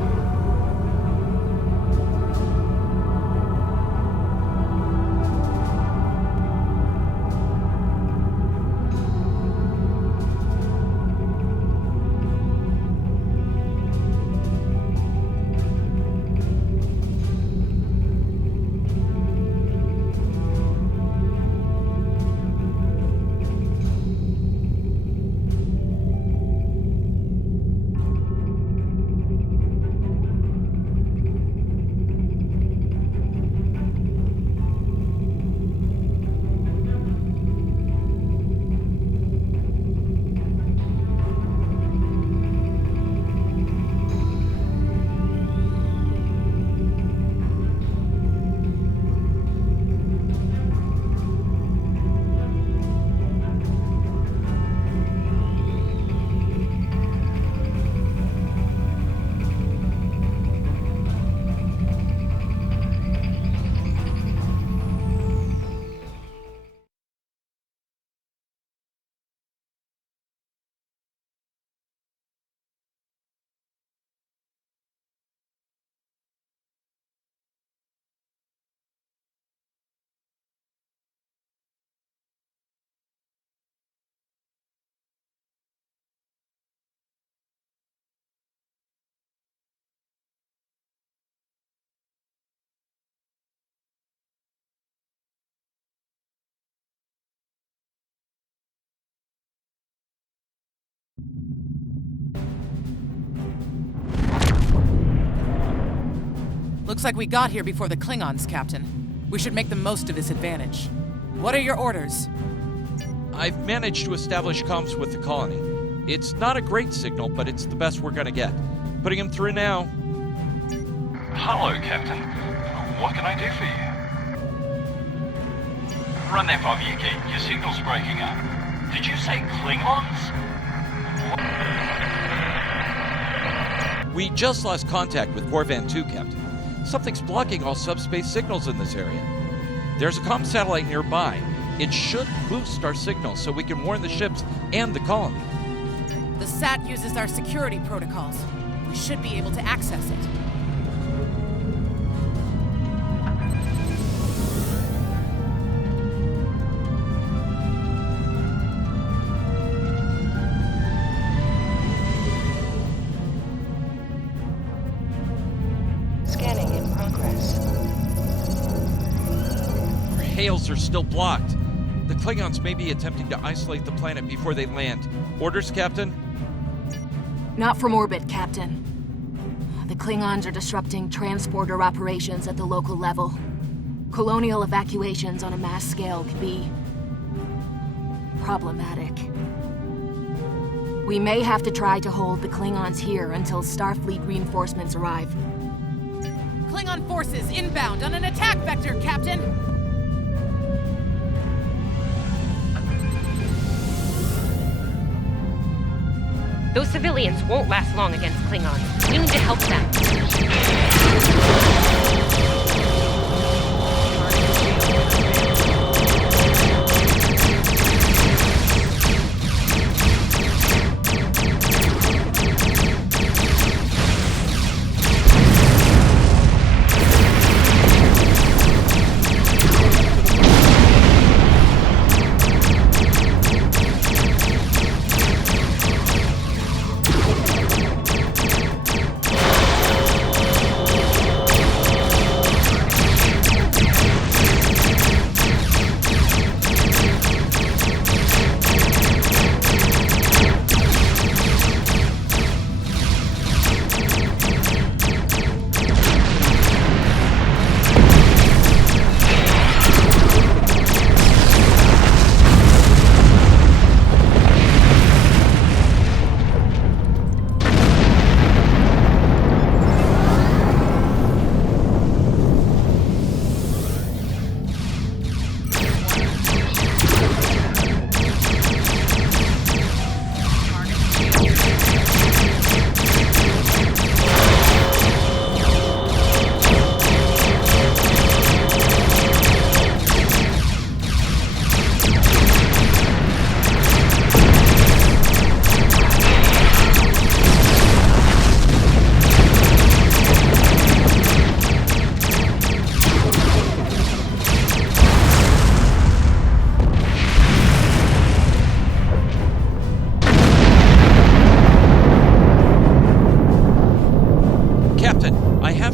Looks like we got here before the Klingons, Captain. We should make the most of this advantage. What are your orders? I've managed to establish comms with the colony. It's not a great signal, but it's the best we're gonna get. Putting him through now. Hello, Captain. What can I do for you? Run that by me again. Your signal's breaking up. Did you say Klingons? We just lost contact with Corvan 2, Captain. Something's blocking all subspace signals in this area. There's a comm satellite nearby. It should boost our signal so we can warn the ships and the colony. The SAT uses our security protocols. We should be able to access it. hails are still blocked. The Klingons may be attempting to isolate the planet before they land. Orders, Captain? Not from orbit, Captain. The Klingons are disrupting transporter operations at the local level. Colonial evacuations on a mass scale can be problematic. We may have to try to hold the Klingons here until Starfleet reinforcements arrive. Klingon forces inbound on an attack vector, Captain! Those civilians won't last long against Klingons. We need to help them.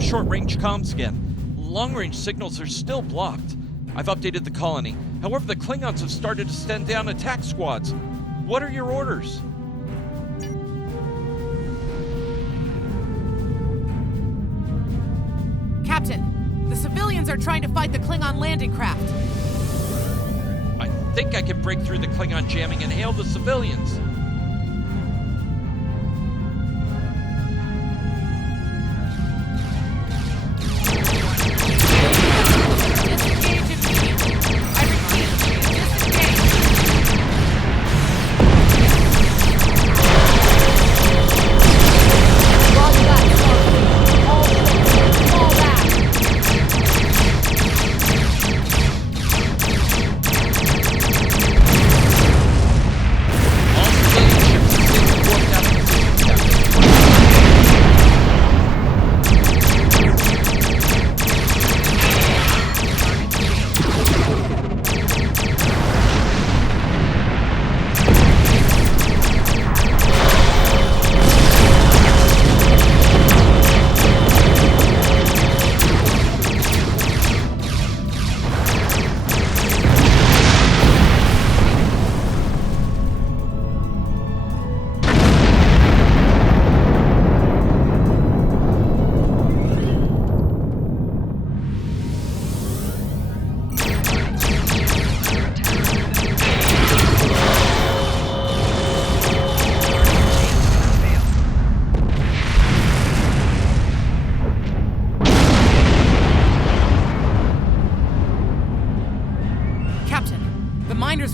Short-range comms again. Long-range signals are still blocked. I've updated the colony. However, the Klingons have started to send down attack squads. What are your orders? Captain, the civilians are trying to fight the Klingon landing craft. I think I can break through the Klingon jamming and hail the civilians.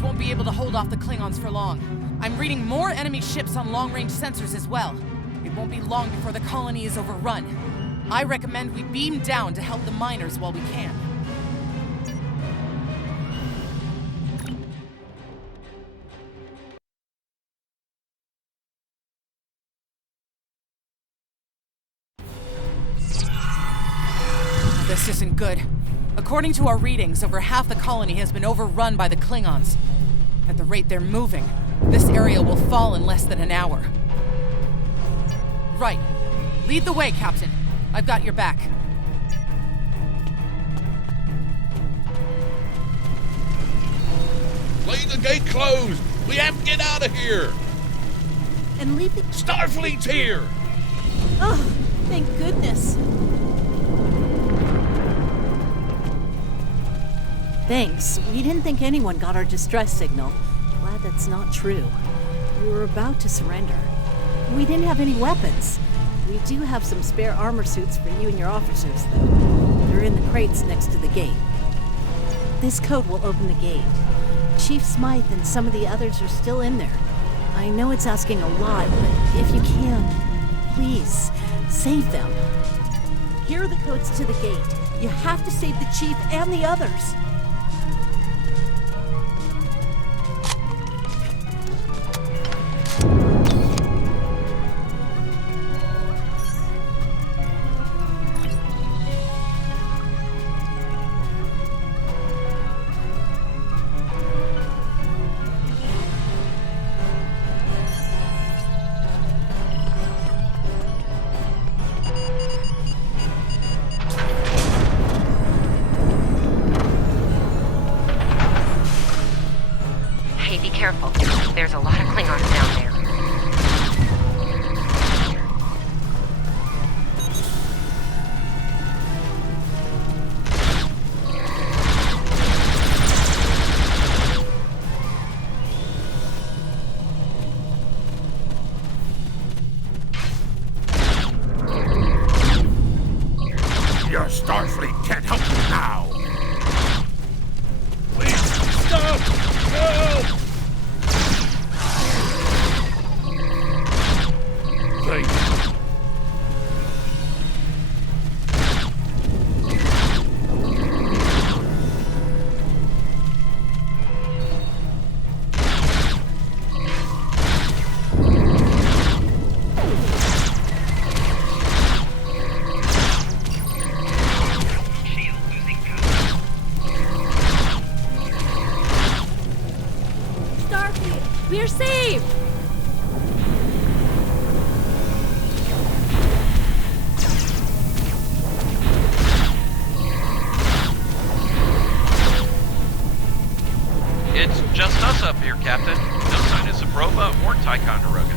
Won't be able to hold off the Klingons for long. I'm reading more enemy ships on long-range sensors as well. It won't be long before the colony is overrun. I recommend we beam down to help the miners while we can. This isn't good. According to our readings, over half the colony has been overrun by the Klingons. At the rate they're moving, this area will fall in less than an hour. Right. Lead the way, Captain. I've got your back. gate closed! We have to get out of here! And leave the... Starfleet's here! Oh, thank goodness. Thanks. We didn't think anyone got our distress signal. Glad that's not true. We were about to surrender. We didn't have any weapons. We do have some spare armor suits for you and your officers, though. They're in the crates next to the gate. This code will open the gate. Chief Smythe and some of the others are still in there. I know it's asking a lot, but if you can, please, save them. Here are the codes to the gate. You have to save the Chief and the others. Careful. There's a lot of Klingons down there. Your Starfleet can't help you now! Please, stop! Help! Thank you. Starfleet, we're saved! It's just us up here, Captain. No sign of Zabrova or Ticonderoga.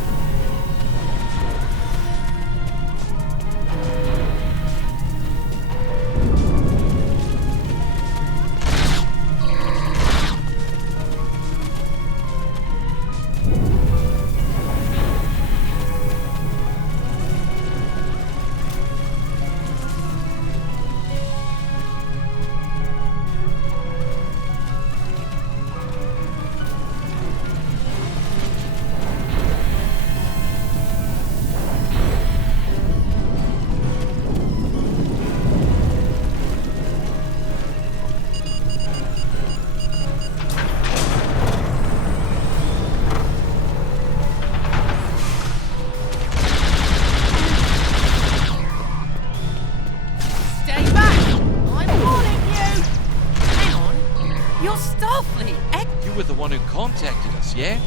You were the one who contacted us, yeah?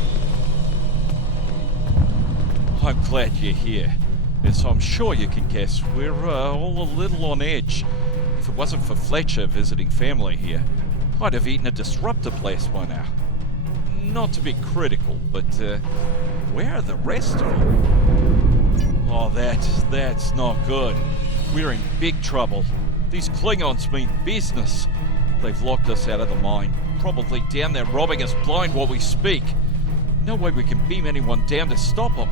I'm glad you're here. As I'm sure you can guess, we're all a little on edge. If it wasn't for Fletcher visiting family here, I'd have eaten a disruptor blast by now. Not to be critical, but where are the rest of them? Oh, that's not good. We're in big trouble. These Klingons mean business. They've locked us out of the mine. Probably down there robbing us blind while we speak. No way we can beam anyone down to stop them.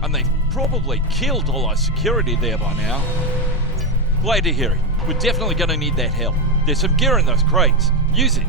And they've probably killed all our security there by now. Glad to hear it. We're definitely going to need that help. There's some gear in those crates. Use it.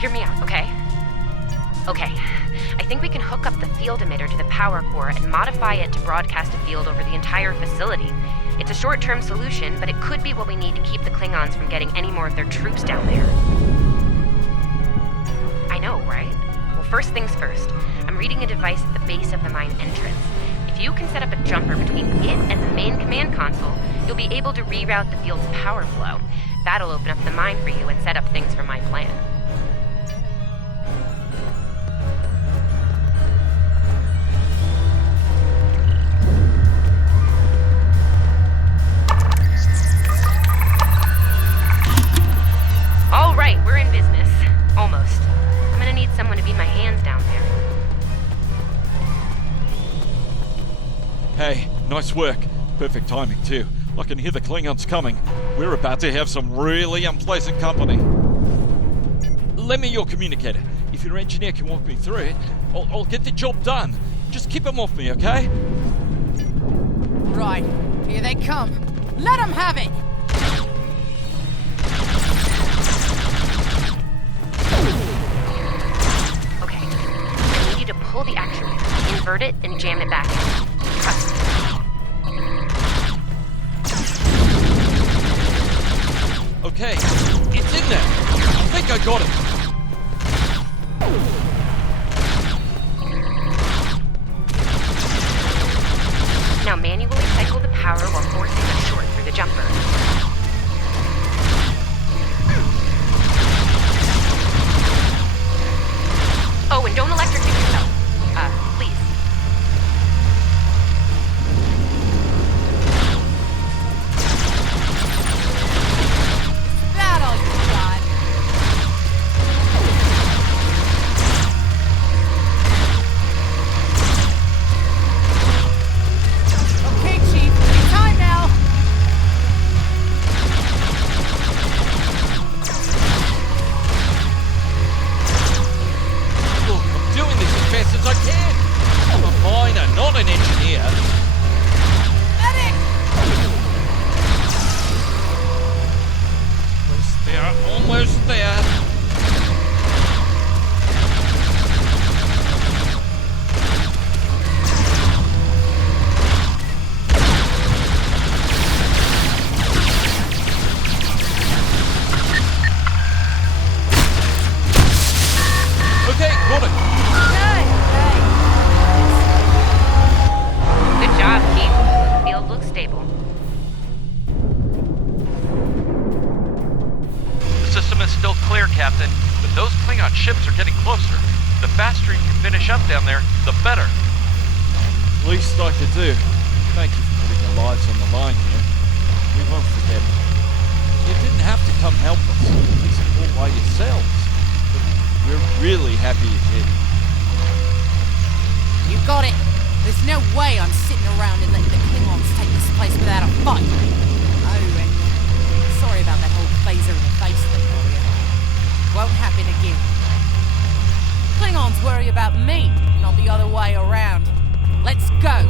Hear me out, okay? Okay, I think we can hook up the field emitter to the power core and modify it to broadcast a field over the entire facility. It's a short-term solution, but it could be what we need to keep the Klingons from getting any more of their troops down there. I know, right? We'll first things first. I'm reading a device at the base of the mine entrance. If you can set up a jumper between it and the main command console, you'll be able to reroute the field's power flow. That'll open up the mine for you and set up things for my plan. All right, we're in business. Almost. I'm gonna need someone to be my hands down there. Hey, nice work. Perfect timing, too. I can hear the Klingons coming. We're about to have some really unpleasant company. Lend me your communicator. If your engineer can walk me through it, I'll get the job done. Just keep them off me, okay? Right, here they come. Let them have it! Okay, I need you to pull the actuator, invert it, and jam it back in. Trust me. Okay, it's in there. I think I got it. Now manually cycle the power while forcing a short through the jumper. Oh, and don't electrocute yourself. Please. That all you got? Okay, Chief, it's time now. Look, I'm doing this as fast as I can. I'm a miner, not an engineer. Medic! Almost there. Okay, got it. Good job, Keith. Field looks stable. The system is still clear, Captain, but those Klingon ships are getting closer. The faster you can finish up down there, the better. Least I could do. Thank you for putting your lives on the line here. We won't forget it. You didn't have to come help us, at least all by yourselves. But we're really happy you did. You got it. There's no way I'm sitting around and letting the Klingons take this place without a fight. Oh, and sorry about that whole phaser in the face thing earlier. Won't happen again. Klingons worry about me, not the other way around. Let's go!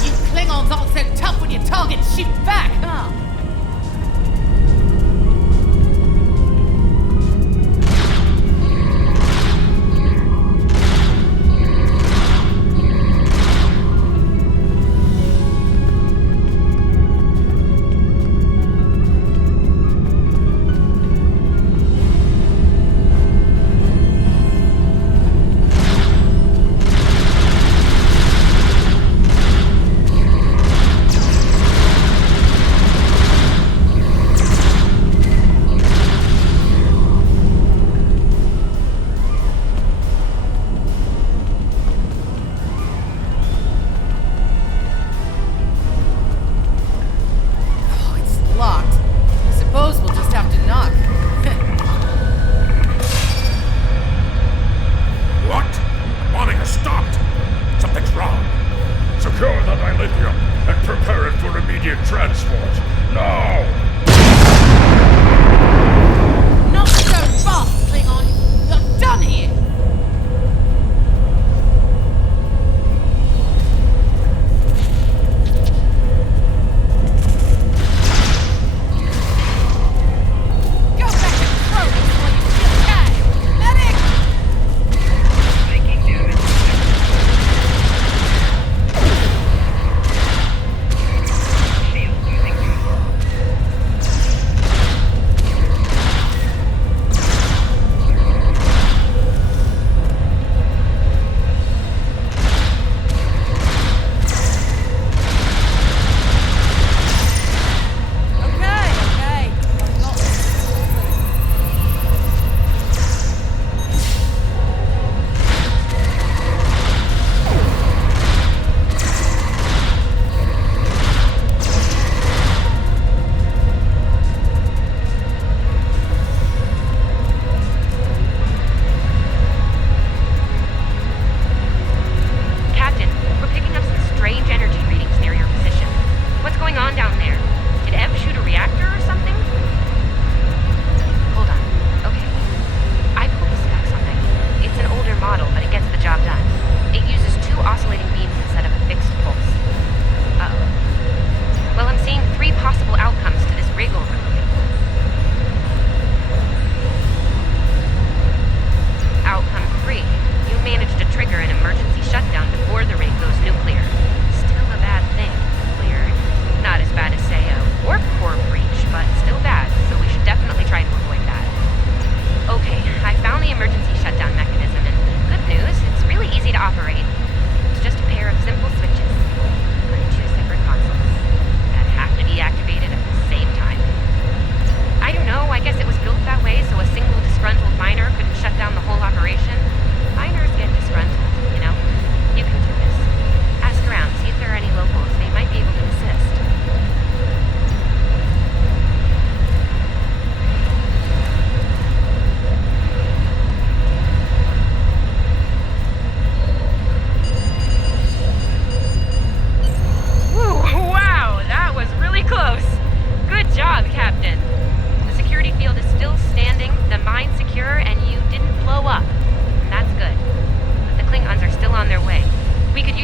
You Klingons aren't so tough when your target shoots back, huh?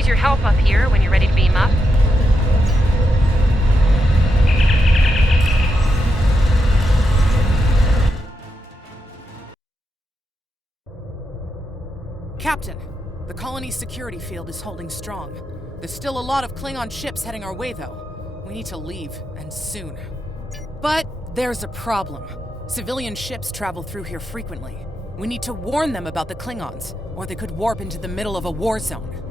use your help up here when you're ready to beam up. Captain, the colony's security field is holding strong. There's still a lot of Klingon ships heading our way, though. We need to leave, and soon. But there's a problem. Civilian ships travel through here frequently. We need to warn them about the Klingons, or they could warp into the middle of a war zone.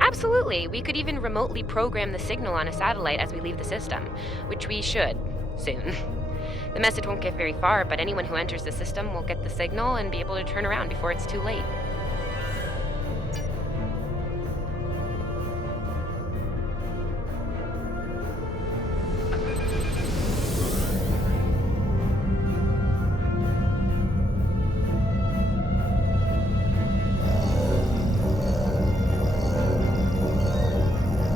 Absolutely. We could even remotely program the signal on a satellite as we leave the system, which we should, soon. The message won't get very far, but anyone who enters the system will get the signal and be able to turn around before it's too late.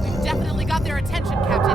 We've definitely got their attention, Captain.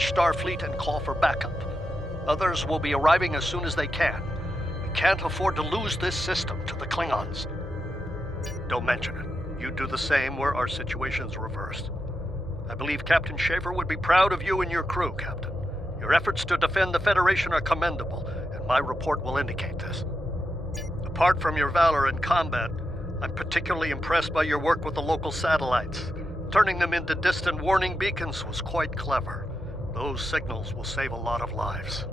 Starfleet and call for backup. Others will be arriving as soon as they can. We can't afford to lose this system to the Klingons. Don't mention it. You do the same where our situation's reversed. I believe Captain Schaefer would be proud of you and your crew, Captain. Your efforts to defend the Federation are commendable, and my report will indicate this. Apart from your valor in combat, I'm particularly impressed by your work with the local satellites. Turning them into distant warning beacons was quite clever. Those signals will save a lot of lives.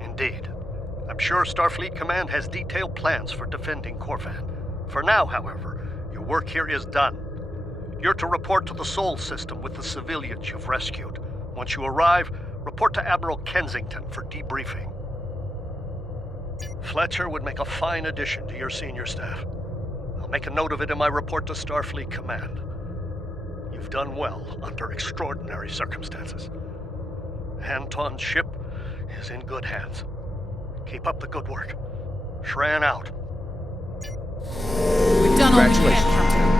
Indeed. I'm sure Starfleet Command has detailed plans for defending Corvan. For now, however, your work here is done. You're to report to the Sol system with the civilians you've rescued. Once you arrive, report to Admiral Kensington for debriefing. Fletcher would make a fine addition to your senior staff. I'll make a note of it in my report to Starfleet Command. You've done well under extraordinary circumstances. Anton's ship is in good hands. Keep up the good work. Shran out. We've done all we can, Captain.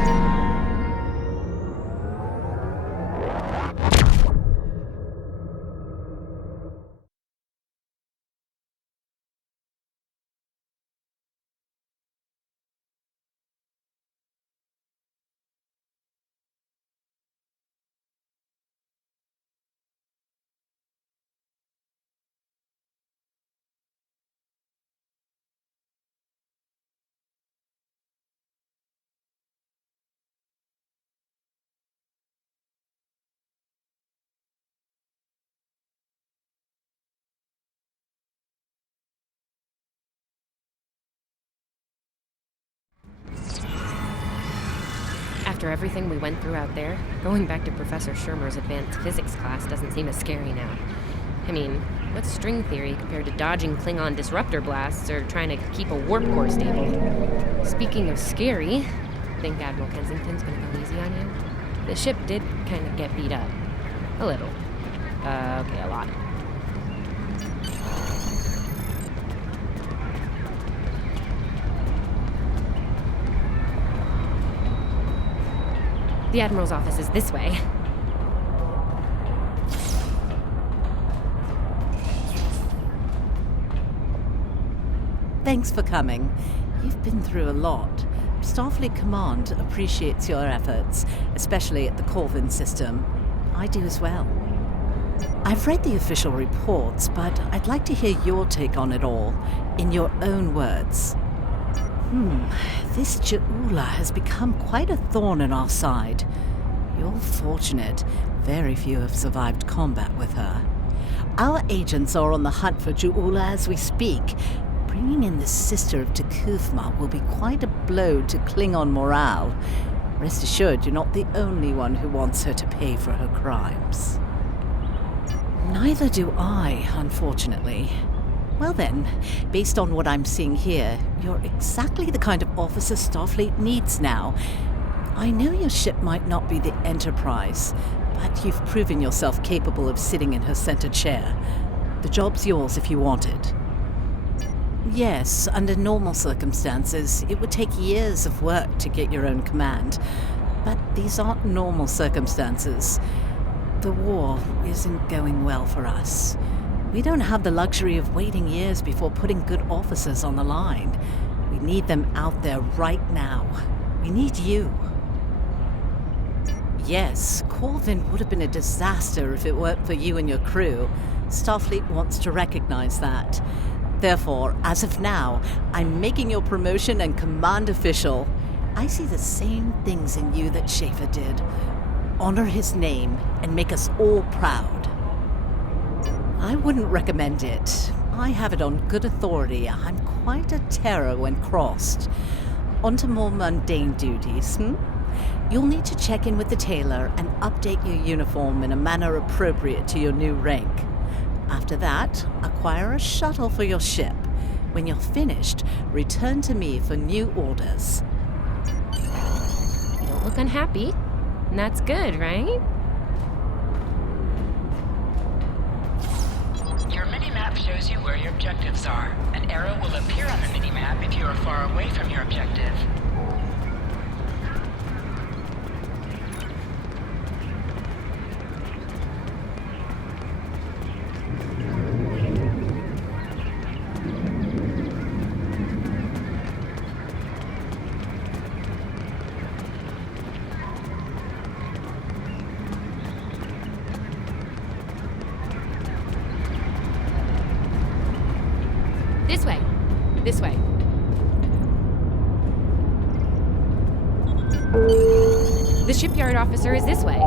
After everything we went through out there, going back to Professor Shermer's advanced physics class doesn't seem as scary now. I mean, what's string theory compared to dodging Klingon disruptor blasts or trying to keep a warp core stable? Speaking of scary, think Admiral Kensington's gonna go easy on you? The ship did kind of get beat up. A little. Okay, a lot. The Admiral's office is this way. Thanks for coming. You've been through a lot. Starfleet Command appreciates your efforts, especially at the Corvin system. I do as well. I've read the official reports, but I'd like to hear your take on it all, in your own words. This Ja'ula has become quite a thorn in our side. You're fortunate. Very few have survived combat with her. Our agents are on the hunt for Ja'ula as we speak. Bringing in the sister of T'Kuvma will be quite a blow to Klingon morale. Rest assured, you're not the only one who wants her to pay for her crimes. Neither do I, unfortunately. Well then, based on what I'm seeing here, you're exactly the kind of officer Starfleet needs now. I know your ship might not be the Enterprise, but you've proven yourself capable of sitting in her center chair. The job's yours if you want it. Yes, under normal circumstances, it would take years of work to get your own command. But these aren't normal circumstances. The war isn't going well for us. We don't have the luxury of waiting years before putting good officers on the line. We need them out there right now. We need you. Yes, Corvin would have been a disaster if it weren't for you and your crew. Starfleet wants to recognize that. Therefore, as of now, I'm making your promotion and command official. I see the same things in you that Schaefer did. Honor his name and make us all proud. I wouldn't recommend it. I have it on good authority. I'm quite a terror when crossed. On to more mundane duties, You'll need to check in with the tailor and update your uniform in a manner appropriate to your new rank. After that, acquire a shuttle for your ship. When you're finished, return to me for new orders. You don't look unhappy. And that's good, right? Your mini-map shows you where your objectives are. An arrow will appear on the mini-map if you are far away from your objective. This way. This way. The shipyard officer is this way.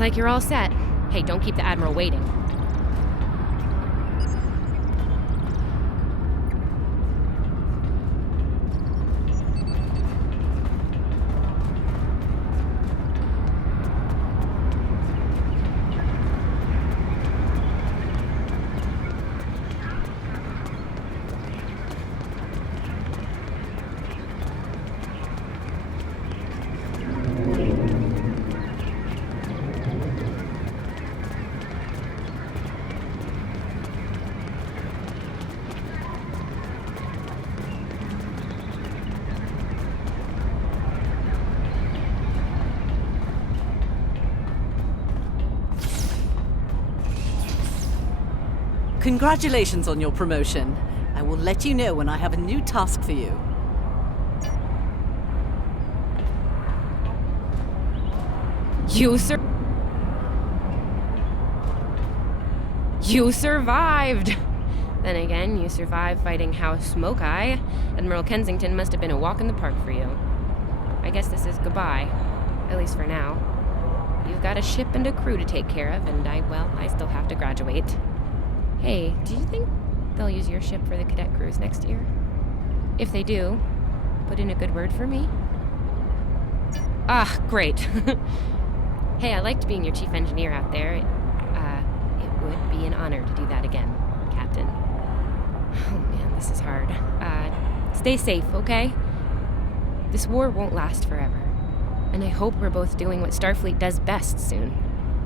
like you're all set. Hey, don't keep the Admiral waiting. Congratulations on your promotion. I will let you know when I have a new task for you. You survived! Then again, you survived fighting House Smoke-Eye. Admiral Kensington must have been a walk in the park for you. I guess this is goodbye. At least for now. You've got a ship and a crew to take care of, and I still have to graduate. Hey, do you think they'll use your ship for the cadet cruise next year? If they do, put in a good word for me. Ah, great. Hey, I liked being your chief engineer out there. It would be an honor to do that again, Captain. Oh man, this is hard. Stay safe, okay? This war won't last forever. And I hope we're both doing what Starfleet does best soon.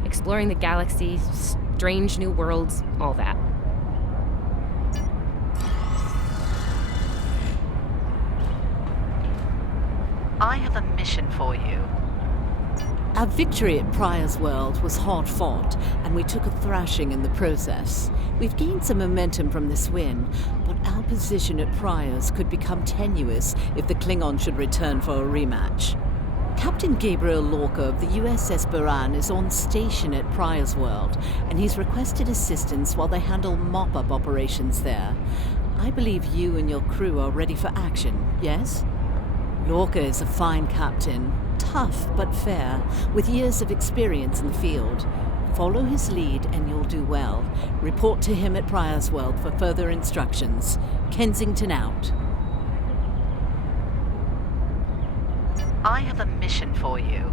Exploring the galaxy, strange new worlds, all that. I have a mission for you. Our victory at Pryor's World was hard fought, and we took a thrashing in the process. We've gained some momentum from this win, but our position at Pryor's could become tenuous if the Klingons should return for a rematch. Captain Gabriel Lorca of the USS Buran is on station at Pryor's World, and he's requested assistance while they handle mop-up operations there. I believe you and your crew are ready for action, yes? Lorca is a fine captain, tough but fair, with years of experience in the field. Follow his lead and you'll do well. Report to him at Pryor's World for further instructions. Kensington out. I have a mission for you.